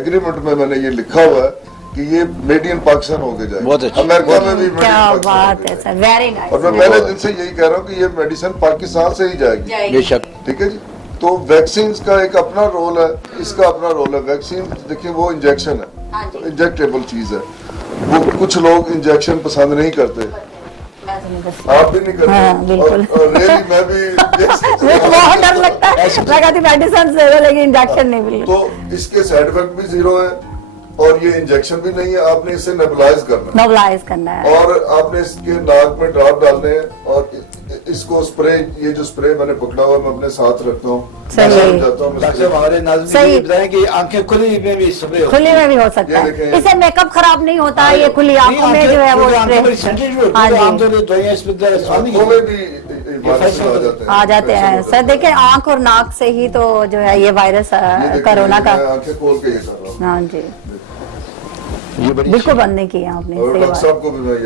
एग्रीमेंट में मैंने ये लिखा हुआ है कि ये मेड इन पाकिस्तान होके जाए। बहुत अच्छा, अमेरिका में भी क्या बात है सर, वेरी नाइस। और मैं पहले दिन से यही कह रहा हूँ कि ये मेडिसिन पाकिस्तान से ही जाएगी, बेशक ठीक है जी। तो वैक्सीन का एक अपना रोल है, इसका अपना रोल है। वैक्सीन देखिए वो इंजेक्शन है, तो इंजेक्टेबल चीज है। वो कुछ लोग इंजेक्शन पसंद नहीं करते, आप भी नहीं करते। हाँ, बिल्कुल। और really मैं भी बहुत डर लगता है, लगा थी मेडिसिन से लेकिन इंजेक्शन नहीं मिली। तो इसके साइड इफेक्ट भी जीरो है और ये इंजेक्शन भी नहीं है। आपने इसे नेबुलाइज करना है, नोबलाइज करना है, और आपने इसके नाक में ड्रॉप डालने हैं, और इसको स्प्रे, ये जो स्प्रे मैंने पकड़ा हुआ मैं अपने साथ रखता हूँ, सही। जाता हूँ डॉक्टर साहब हमारे नाज़रीन सही। ये बताएं कि आंखें खुली में भी स्प्रे खुली में भी हो सकता ये है, देखें। इससे मेकअप खराब नहीं होता है, ये खुली आंखों में जो है वो स्प्रे हाँ जी आंखों में भी वायरस आ जाते हैं, आ जाते हैं। सर देखिए, आंख और नाक से ही तो जो है ये वायरस ये देखिए, कोरोना का, मैं आंखें खोल के ये कर रहा हूँ। हाँ जी, ये बड़ी बिल्कुल बंद नहीं किया आपने, और सही डॉक्टर बात। साहब को भी मैं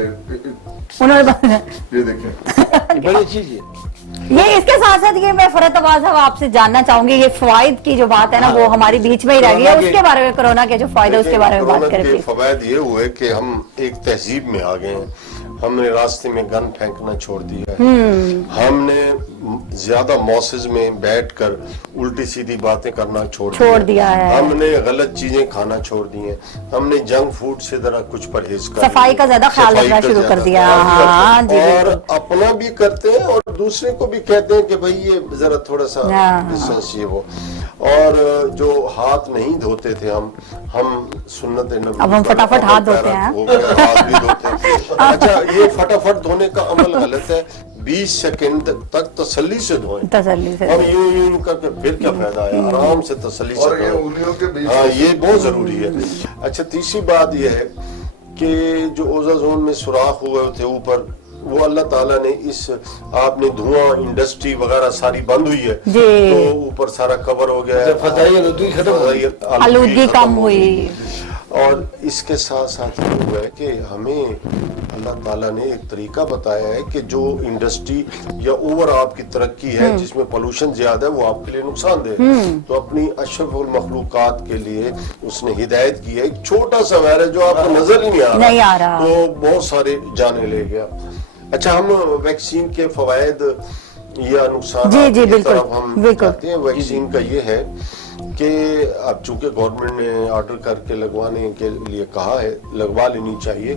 उन्होंने बंद- ये देखें, बड़ी चीज है। ये इसके साथ साथ ये मैं फरहत अब्बास साहब आपसे जानना चाहूंगी, ये फवाइद की जो बात है ना वो हमारी बीच में ही रह गई है, उसके बारे में, कोरोना के जो फायदे उसके बारे में बात कोरोना करें के प्लीज। फवायद ये हुए कि हम एक तहजीब में आ गए हैं। हमने रास्ते में गन फेंकना छोड़ दिया है, हमने ज्यादा मौसज में बैठकर उल्टी सीधी बातें करना छोड़ दिया है, हमने गलत चीजें खाना छोड़ दी हैं, हमने जंक फूड से जरा कुछ परहेज कर सफाई का ज्यादा ख्याल रखना शुरू कर दिया। हाँ जी, और बिल्कुल। अपना भी करते हैं और दूसरे को भी कहते हैं कि भाई ये जरा थोड़ा सा हाँ। डिस्टेंस ये वो। और जो हाथ नहीं धोते थे हम सुन्नत नबी अब हम फटाफट हाथ धोते हैं। हो गया, हाथ भी धोते हैं। अच्छा, ये फटाफट धोने का अमल गलत है। 20 सेकंड तक तसल्ली से धोएं। तसल्ली से हम यूं करके फिर क्या फायदा है, आराम से तसल्ली से और ये धोएं। उंगलियों के बीच हाँ, ये बहुत जरूरी है। अच्छा, तीसरी बात ये है कि जो ओज़ोन में सुराख हुए थे ऊपर, वो अल्लाह ताला ने इस आपने धुआं इंडस्ट्री वगैरह सारी बंद हुई है, तो ऊपर सारा कवर हो गया है, फज़ाई आलूदगी खत्म हो गई, आलूदगी कम हुई। और इसके साथ साथ ये हुआ है कि हमें अल्लाह ताला ने एक तरीका बताया है कि जो इंडस्ट्री या ओवर आपकी तरक्की है जिसमें पोल्यूशन ज्यादा है वो आपके लिए नुकसानदेह है। तो अपनी अशरफुल मखलूकात के लिए उसने हिदायत की है। एक छोटा सा वायरस जो आपको नजर ही नहीं आ रहा तो बहुत सारे जाने ले गया। अच्छा, हम वैक्सीन के फवायद या नुकसान जी जी की बिल्कुल तरफ हम बिल्कुल कहते हैं। वैक्सीन का ये है कि अब चूंकि गवर्नमेंट ने ऑर्डर करके लगवाने के लिए कहा है, लगवा लेनी चाहिए।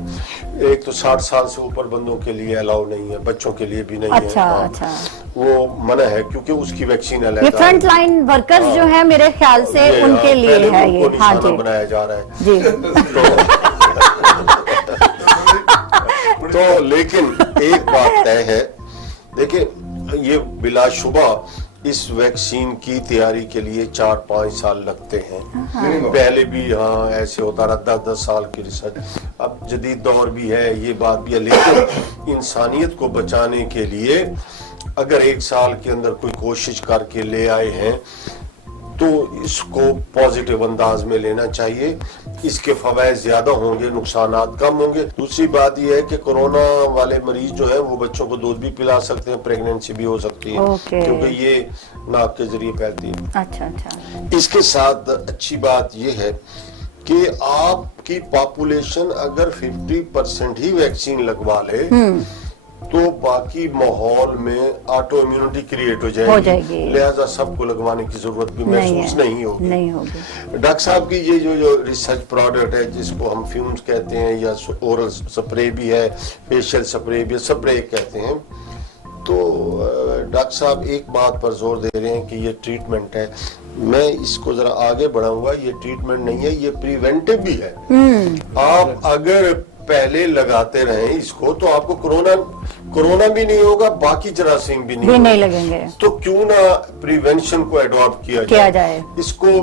एक तो 60 साल से ऊपर बंदों के लिए अलाउ नहीं है, बच्चों के लिए भी नहीं अच्छा, है। अच्छा, वो मना है क्योंकि उसकी वैक्सीन अलग ये फ्रंट लाइन वर्कर्स जो है मेरे ख्याल से उनके लिए है ये। हाँ जी, बनाया जा रहा है जी। तो लेकिन एक बात तय है, देखिए ये बिलाशुबा इस वैक्सीन की तैयारी के लिए 4-5 साल लगते हैं। पहले भी हाँ ऐसे होता रहा, 10-10 साल की रिसर्च। अब जदीद दौर भी है, ये बात भी है, लेकिन इंसानियत को बचाने के लिए अगर 1 साल के अंदर कोई कोशिश करके ले आए हैं تو اس کو پازیٹیو انداز میں لینا چاہیے. اس کے فوائد زیادہ ہوں گے, نقصانات کم ہوں گے. دوسری بات یہ ہے کہ کورونا والے مریض جو ہیں وہ بچوں کو دودھ بھی پلا سکتے ہیں, پریگننسی بھی ہو سکتی ہے کیونکہ یہ ناک کے ذریعے پھیلتی ہے. اچھا اچھا. اس کے ساتھ اچھی بات یہ ہے کہ آپ کی پاپولیشن اگر 50% ہی ویکسین لگوا لے تو باقی ماحول میں آٹو امیونٹی کریٹ ہو جائے گی, لہذا سب کو لگوانے کی ضرورت بھی محسوس نہیں ہوگی. ڈاکٹر صاحب کی یہ جو ریسرچ پروڈکٹ ہے جس کو ہم فیومز کہتے ہیں یا اورل سپرے بھی ہے, فیشل سپرے بھی, سپرے کہتے ہیں, تو ڈاکٹر صاحب ایک بات پر زور دے رہے ہیں کہ یہ ٹریٹمنٹ ہے. میں اس کو ذرا آگے بڑھاؤں گا, یہ ٹریٹمنٹ نہیں ہے, یہ پریونٹیو بھی ہے. آپ اگر پہلے لگاتے رہیں اس کو تو آپ کو کورونا بھی نہیں ہوگا, باقی جراثیم بھی نہیں لگیں گے. تو کیوں نہ پریونشن کو ایڈاپٹ کیا جائے. اس کو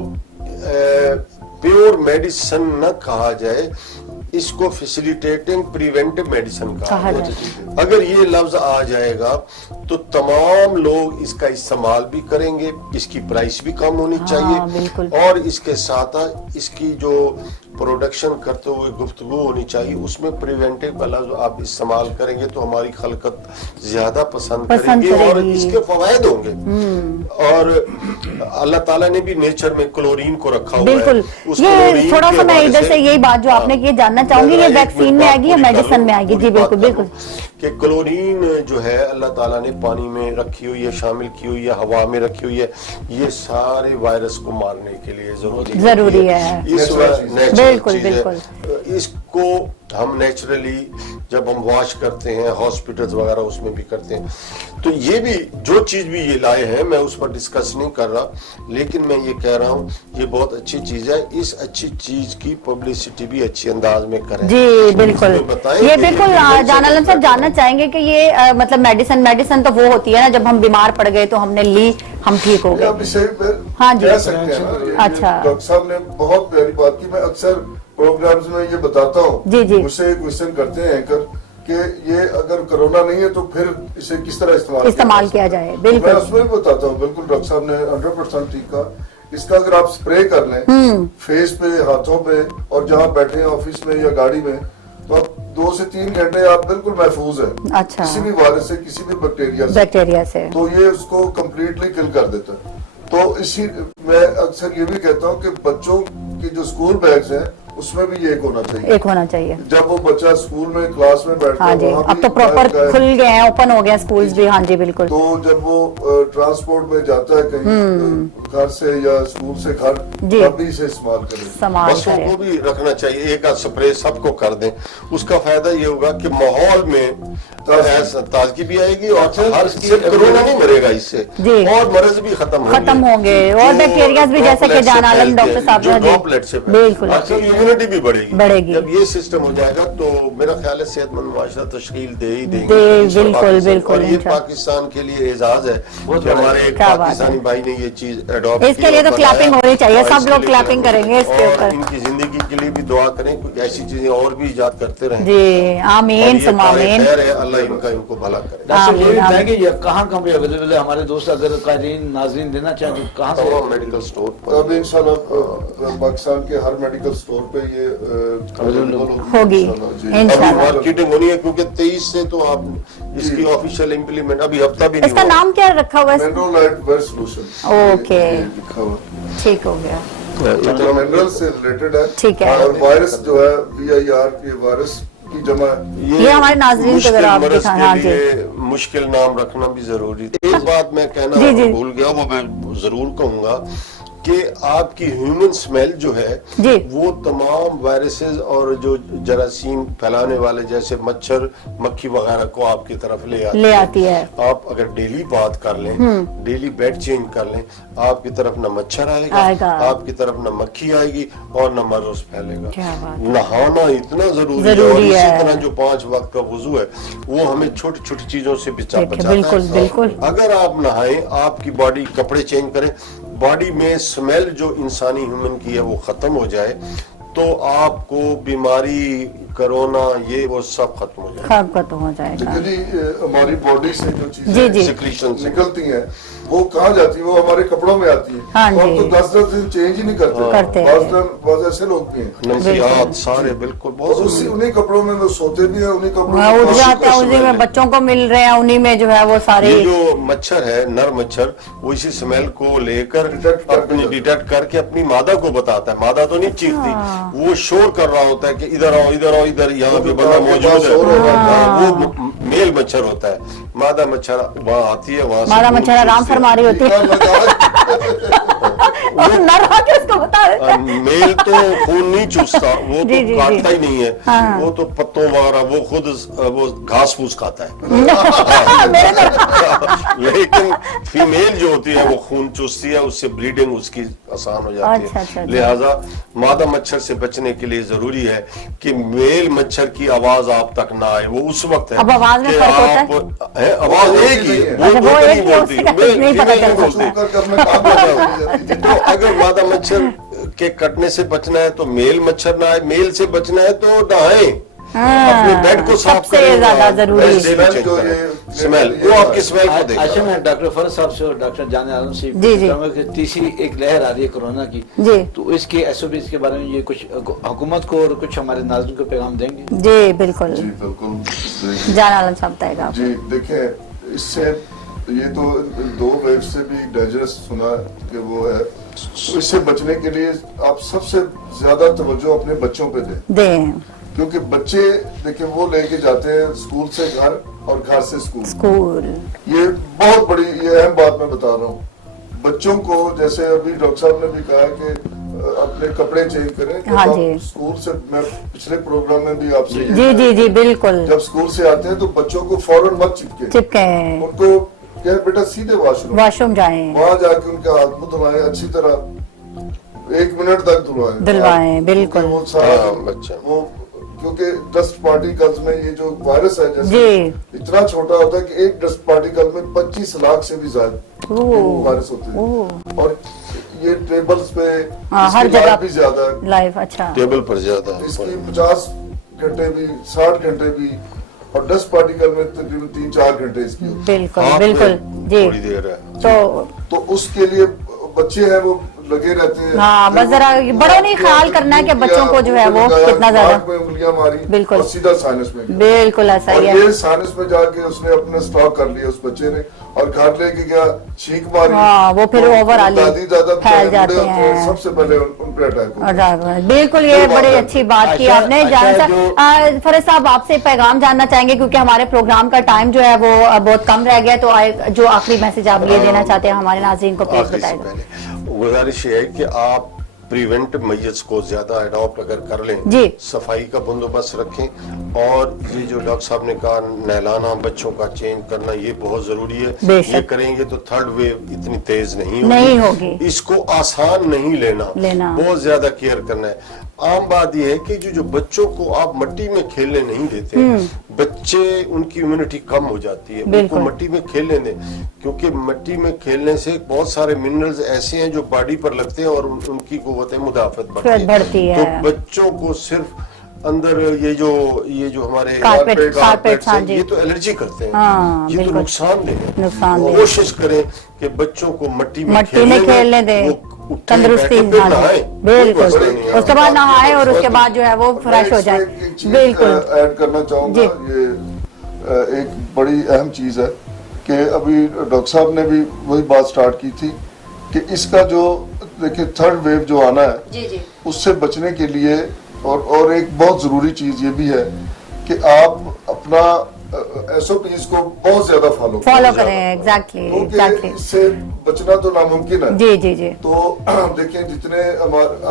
پیور میڈیسن نہ کہا جائے, اس کو فیسیلیٹیٹنگ پریونٹیو میڈیسن کہا جائے. اگر یہ لفظ آ جائے گا تو تمام لوگ اس کا استعمال بھی کریں گے, اس کی پرائس بھی کم ہونی چاہیے, اور اس کے ساتھ اس کی جو پروڈکشن کرتے ہوئے گفتگو ہونی چاہیے اس میں پریونٹیو کا لفظ آپ استعمال کریں گے تو ہماری خلقت زیادہ پسند کریں گے اور اس کے فوائد ہوں گے. اور اللہ تعالیٰ نے بھی نیچر میں کلورین کو رکھا ہوا ہے. یہ تھوڑا سا میں ادھر سے یہی بات جو آپ نے یہ جاننا چاہوں گی, یہ ویکسین میں آئے گی یا میڈیسن میں آئے گی؟ جی بالکل بالکل. کہ کلورین جو ہے اللہ تعالیٰ نے پانی میں رکھی ہوئی ہے, شامل کی ہوئی ہے, ہوا میں رکھی ہوئی ہے, یہ سارے وائرس کو مارنے کے لیے ضروری ہے. بالکل بالکل. اس کو ہم نیچرلی جب ہم واش کرتے ہیں ہاسپٹلز وغیرہ اس میں بھی کرتے ہیں, تو یہ بھی جو چیز بھی یہ لائے ہیں میں اس پر ڈسکس نہیں کر رہا, لیکن میں یہ کہہ رہا ہوں یہ بہت اچھی چیز ہے. اس اچھی چیز کی پبلسٹی بھی اچھی انداز میں کریں. جی بالکل. یہ بالکل جان عالم صاحب جاننا چاہیں گے کہ یہ مطلب میڈیسن تو وہ ہوتی ہے نا جب ہم بیمار پڑ گئے تو ہم نے لی, ہم ٹھیک ہو گئے. ہاں جی. اچھا, ڈاکٹر صاحب نے بہت پیاری بات کی. میں اکثر پروگرامز میں یہ بتاتا ہوں, مجھ سے کوشچن کرتے ہیں اینکر کہ یہ اگر کرونا نہیں ہے تو پھر اسے کس طرح استعمال کیا جائے. بالکل میں اس میں بھی بتاتا ہوں. بالکل ڈاکٹر صاحب نے 100% ٹھیک کہا. اس کا اگر آپ سپرے کر لیں فیس پہ, ہاتھوں پہ, اور جہاں بیٹھے ہیں آفس میں یا گاڑی میں, تو آپ 2 سے 3 گھنٹے آپ بالکل محفوظ ہیں کسی بھی وائرس سے, کسی بھی بیکٹیریا سے. تو یہ اس کو کمپلیٹلی کل کر دیتا ہے. تو اسی میں اکثر یہ بھی کہتا ہوں کہ بچوں کی جو اسکول بیگز ہیں اس میں بھی یہ ایک ہونا چاہیے. جب وہ بچہ اسکول میں کلاس میں بیٹھتا ہے, اب تو پراپر کھل گئے ہیں, اوپن ہو گئے ہیں سکولز بھی. ہاں جی بالکل. تو جب وہ ٹرانسپورٹ میں جاتا ہے کہیں گھر سے یا اسکول سے گھر, تب بھی اسے استعمال کریں. بچوں کو بھی رکھنا چاہیے, ایک آدھ سپرے سب کو کر دیں. اس کا فائدہ یہ ہوگا کہ ماحول میں تازگی بھی آئے گی اور کورونا نہیں مرے گا اس سے, اور مرض بھی ختم ہوں گے, اور بیکٹیریاز بھی جیسے کہ جان عالم ڈاکٹر صاحب نے ڈراپلیٹ سے بالکل امیونٹی بھی بڑھے گی. جب یہ سسٹم ہو جائے گا تو میرا خیال ہے صحت مند معاشرہ تشکیل دے ہی دیں گے. بالکل بالکل. اور یہ پاکستان کے لیے اعزاز ہے کہ ہمارے ایک پاکستانی بھائی نے یہ چیز ایڈاپٹ کی. اس کے لیے تو کلیپنگ ہونی چاہیے, سب لوگ کلیپنگ کریں گے اس کے اوپر. ان کی زندگی کے لیے بھی دعا کریں, کچھ ایسی چیزیں اور بھی ایجاد کرتے رہیں. جی آمین ثم آمین. خیر ہے, اللہ ان کو بھلا کرے. ڈاکٹر یہ بتائیں کہ یہ کہاں بھی اویلیبل ہے؟ ہمارے دوست اگر قائدین ناظرین دینا چاہیں تو کہاں سے؟ میڈیکل اسٹور پر. اب انشاءاللہ پاکستان کے ہر میڈیکل اسٹور پہ یہ ہوگی انشاءاللہ. مارکیٹنگ ہونی ہے کیونکہ 23 سے تو آپ اس کی آفیشیل امپلیمنٹ ابھی ہفتہ بھی نہیں. اس کا نام کیا رکھا ہوا ہے؟ مینرولائٹ ویئر سولوشن. اوکے لکھا ہوا, ٹھیک ہو گیا. منرل سے ریلیٹڈ ہے. ٹھیک ہے. اور وائرس جو ہے VIR کے وائرس کی جمع ہے. یہ ہمارے ناظرین کو ذرا آپ دکھانا. ہاں جی, مشکل نام رکھنا بھی ضروری. ایک بات میں کہنا بھول گیا, وہ میں ضرور کہوں گا کہ آپ کی ہیومن سمیل جو ہے وہ تمام وائرسز اور جو جراثیم پھیلانے والے جیسے مچھر مکھی وغیرہ کو آپ کی طرف لے آتی ہے. آپ اگر ڈیلی بات کر لیں, ڈیلی بیڈ چینج کر لیں, آپ کی طرف نہ مچھر آئے گا, آپ کی طرف نہ مکھی آئے گی اور نہ مرض پھیلے گا. نہانا اتنا ضروری ہے, اور اسی طرح جو 5 وقت کا وضو ہے وہ ہمیں چھوٹی چھوٹی چیزوں سے بچاتا ہے. اگر آپ نہائیں, آپ کی باڈی کپڑے چینج کریں, باڈی میں سمیل جو انسانی ہیومن کی ہے وہ ختم ہو جائے, تو آپ کو بیماری कोरोना ये वो सब खत्म हो जाएगा। खत्म तो हो जाएगा। देखिए जी, हमारी बॉडी से जो जी, चीजें जी। Secretions से। निकलती हैं वो कहाँ जाती है? वो हमारे कपड़ों में आती है। हाँ हम जी। तो 10-10 दिन चेंज ही नहीं करते हैं। बहुत ऐसे लोग भी हैं। नफसियात सारे बिल्कुल और बहुत उसी उन्हीं कपड़ों में वो सोते भी हैं, उन्हीं कपड़ों वहाँ में उठ काफी जाते हैं, कष्ट उसी में में। बच्चों को मिल रहे हैं, उन्हीं में जो है वो सारे ये जो मच्छर है, नर मच्छर, वो इसी स्मेल को लेकर Detect करके अपनी जाता है। डिटेक्ट करके अपनी मादा को बताता है। मादा तो नहीं चीखती, वो शोर कर रहा होता है कि इधर आओ, इधर आओ, इधर यहाँ पे बंदा आपके मौजूद पास है। शोर होगा। हाँ, वो मेल मच्छर होता है। मादा मच्छर वहाँ आती है, वहाँ से मादा खून मच्छर आराम चूसती है। फरमा रही होती है इतना मजा और नर आके उसको बता देता है। मेल तो खून नहीं चूसता, वो जी, तो जी, काटता जी। ही नहीं है, हाँ। वो तो पत्तों वगैरह वो खुद वो घास फूस खाता है। मेरे तरफ लेकिन फीमेल जो होती है वो खून चूसती है, उससे ब्लीडिंग उसकी आसान हो जाती अच्छा, है। अच्छा। लिहाजा मादा मच्छर से बचने के लिए जरूरी है कि मेल मच्छर की आवाज आप तक ना आए। वो उस वक्त है अब आवाज में कि फर्क होता है? आप- है आवाज एक ही है, अच्छा, वो तो एक ही है, बोलती, उससे का मेल- नहीं पता फीमेल चल नहीं सकता। बोलती। करके अपने काम में जाती है। तो अगर मादा मच्छर के कटने से बचना है तो मेल मच्छर ना आए, मेल से बचना है तो नहाए, अपने बेड को साफ सबसे करें, ज्यादा जरूरी। बेड daily change जो करें। ये- स्मेल ये- वो आपकी स्मेल को अच्छा देगा। मैं डॉक्टर फरज साहब से और डॉक्टर जाने आलम से जी, जी। कहूंगा कि तीसरी एक लहर आ रही है कोरोना की, जी। तो इसके एसओपीज के बारे में ये कुछ हुकूमत को और कुछ हमारे नाज़रीन को पैगाम देंगे? जी बिल्कुल। जी बिल्कुल। जान आलम साहब बताएगा आप। जी देखिए, इससे ये तो दो वेव से भी डेंजरस सुना कि वो है, तो इससे बचने के लिए आप सबसे ज्यादा तवज्जो अपने बच्चों पे दें, दें क्योंकि बच्चे देखिए वो लेके जाते हैं स्कूल से घर और घर से स्कूल। स्कूल ये बहुत बड़ी ये अहम बात मैं बता रहा हूँ। बच्चों को जैसे अभी डॉक्टर साहब ने भी कहा कि अपने कपड़े चेंज करें। जब हाँ आप जी। स्कूल से, मैं पिछले प्रोग्राम में भी आपसे ये जी जी जी बिल्कुल। जब स्कूल से आते हैं तो बच्चों को फौरन मत चिपके, चिपके उनको क्या बेटा सीधे वॉशरूम, वॉशरूम जाएं, वहां जाके उनके हाथ मुंह धुलाएं अच्छी तरह, 1 मिनट तक धुलवाएं धुलवाएं, बिल्कुल। क्योंकि वो सारा हाँ, बच्चा। वो क्योंकि डस्ट पार्टिकल्स में ये जो वायरस है जैसे जी। इतना छोटा होता है कि एक डस्ट पार्टिकल में 25 लाख से भी ज्यादा ओह। वायरस होते हैं, ओह। और ये टेबल्स पे हाँ, हर इसकी जगह लाइफ भी ज्यादा है, लाइफ अच्छा टेबल पर ज्यादा है। इसकी 50 घंटे भी 60 घंटे भी, और डस्ट पार्टिकल में तकरीबन 3-4 घंटे इसकी होती है। बिल्कुल हाथ में बिल्कुल थोड़ी जी। देर है। तो तो उसके लिए बच्चे हैं वो लगे रहते हैं। हाँ, बस जरा बड़ों ने ख्याल करना है कि बच्चों को जो है वो कितना ज्यादा- नाक में उंगलियां मारी बिल्कुल। और सीधा साइनस में गया। बिल्कुल ऐसा और ही है। ये साइनस में जाके उसने अपना स्टॉक कर लिया उस बच्चे ने, और घर लेके गया, छींक मारी। हाँ, वो फिर तो ओवरऑल दादी दादा फैल बूढ़े जाते होते हैं। सबसे पहले उन पे अटैक और होता है। बिल्कुल ये ये बात बड़ी है। अच्छी बात की अच्छा, आपने। अच्छा, जान जो- फरज साहब आपसे पैगाम जानना चाहेंगे क्योंकि हमारे प्रोग्राम का टाइम जो है वो बहुत कम रह गया, तो जो आखिरी मैसेज आप ये देना चाहते हैं हमारे नाज़रीन को प्लीज आखिरी से बताएगा। पहले गुजारिश ये है कि आप प्रिवेंट मैयर्स को ज्यादा अडॉप्ट अगर कर लें, जी। सफाई का बंदोबस्त रखें, और ये जो डॉक्टर साहब ने कहा नहलाना, बच्चों का चेंज करना, ये बहुत जरूरी है। बेशक। ये करेंगे तो थर्ड वेव इतनी तेज नहीं होगी। इसको आसान नहीं लेना, बहुत ज्यादा केयर करना है। आम बात यह है कि जो बच्चों को आप मट्टी में खेलने नहीं देते, बच्चे उनकी इम्यूनिटी कम हो जाती है, उनको बिल्कुल। मट्टी में खेलने दें, क्योंकि मट्टी में खेलने से बहुत सारे मिनरल्स ऐसे हैं जो बॉडी पर लगते हैं और उनकी कुव्वत मुदाफत बढ़ती है। तो बच्चों को सिर्फ अंदर ये जो हमारे कारपेट हाँ जी। ये तो एलर्जी करते हैं, हाँ, ये तो बिल्कुल। नुकसानदेह है। कोशिश करें कि बच्चों को मट्टी में खेलने दें, तंदरुस्ती बिल्कुल, उसके बाद नहाए और उसके बाद जो है वो फ्रेश हो जाए। बिल्कुल ऐड करना चाहूंगा, ये एक बड़ी अहम चीज है कि अभी डॉक्टर साहब ने भी वही बात स्टार्ट की थी कि इसका जो देखिए थर्ड वेव जो आना है, जी जी उससे बचने के लिए और एक बहुत जरूरी चीज ये भी है कि आप अपना SOPs को बहुत ज्यादा फॉलो करें। एग्जैक्टली इससे बचना तो नामुमकिन है। जी जी जी। तो देखिए जितने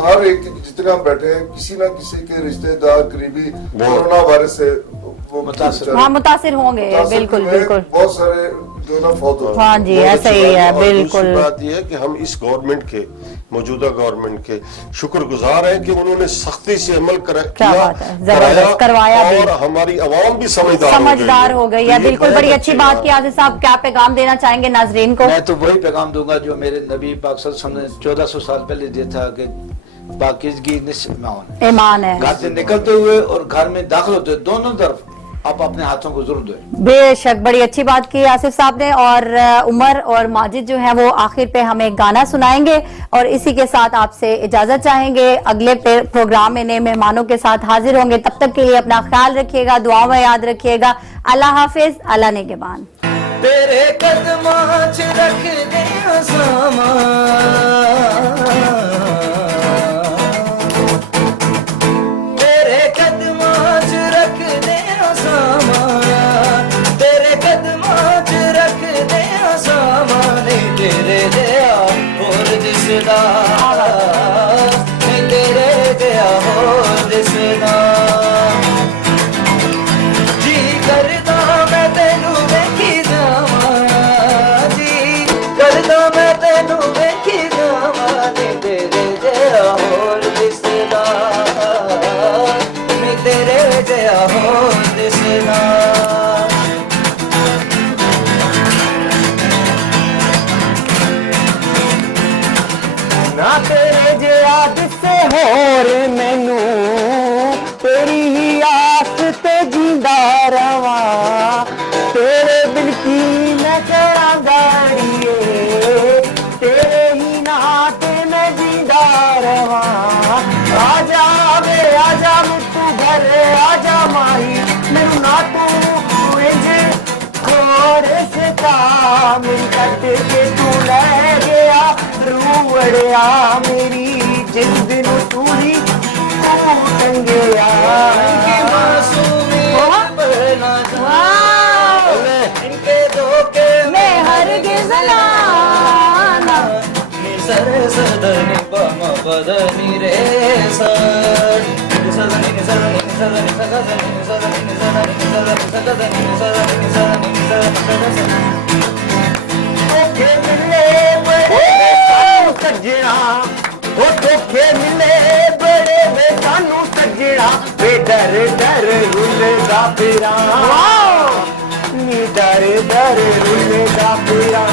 हर एक जितने हम बैठे हैं, किसी ना किसी के रिश्तेदार करीबी कोरोना वायरस से वो मुतासिर होंगे। बिल्कुल बिल्कुल। बहुत सारे जो ना फौत हो। हाँ जी, ऐसा ही है। बिल्कुल। बात यह है कि हम इस गवर्नमेंट के, मौजूदा गवर्नमेंट के शुक्रगुजार हैं कि उन्होंने सख्ती से अमल करवाया भी, और हमारी आवाम भी समझदार हो गई है। बिल्कुल, बड़ी अच्छी बात की। आज़िज़ साहब क्या पैगाम देना चाहेंगे नाजरीन को? मैं तो वही पैगाम दूंगा जो मेरे नबी पाक सल्लल्लाहु अलैहि वसल्लम ने 1400 साल पहले दिया था कि पाकिज़गी निस्फ ईमान। ईमान है। घर से निकलते हुए और घर में दाखिल होते हुए दोनों तरफ आप अपने हाथों को जरूर धोएं। बेशक, बड़ी अच्छी बात की आसिफ साहब ने। और उमर और माजिद जो हैं वो आखिर पे हमें गाना सुनाएंगे और इसी के साथ आपसे इजाजत चाहेंगे। अगले प्रोग्राम में नए मेहमानों के साथ हाजिर होंगे। तब तक के लिए अपना ख्याल रखिएगा, दुआ में याद रखिएगा। अल्लाह हाफिज, अल्लाह निगहबान। तेरे कदमां च रख दे तेरे कदमां च रख दे तेरे कदमां च रख दे नहीं तेरे दया होर दिसदा नहीं तेरे दया होर दिसदा जी करदा मैं तेनू वेखी जावां जी करदा मैं तेनू वेखी जावां नहीं तेरे दया होर दिसदा नहीं तेरे दया होर दिसदा ना तेरे जिया दिसे होर मैनू तेरी ही आस ते जींदा रवा तेरे बिन की मैं करांगा अड़िए तेरे ही नाम ते मैं जींदा रवा आजा वे आजा मुत्तू घर आजा माही मैनू ना तू इंज थोड़े से काम कट के तू ले गया रूवड़िया मेरी जिंद नू तू ही तू टंगिया इनके धोखे में हरगिज़ लाना सर सदनी बम बदनी रे सर सदनी सदनी सदनी सदनी सदनी सदनी सदनी सदनी सदनी ओके मिले बड़े सानू सजना ओ धोखे मिले बड़े वे सानू सजना वे डर डर रुलदा फिरा नी डर डर रुलदा फिरा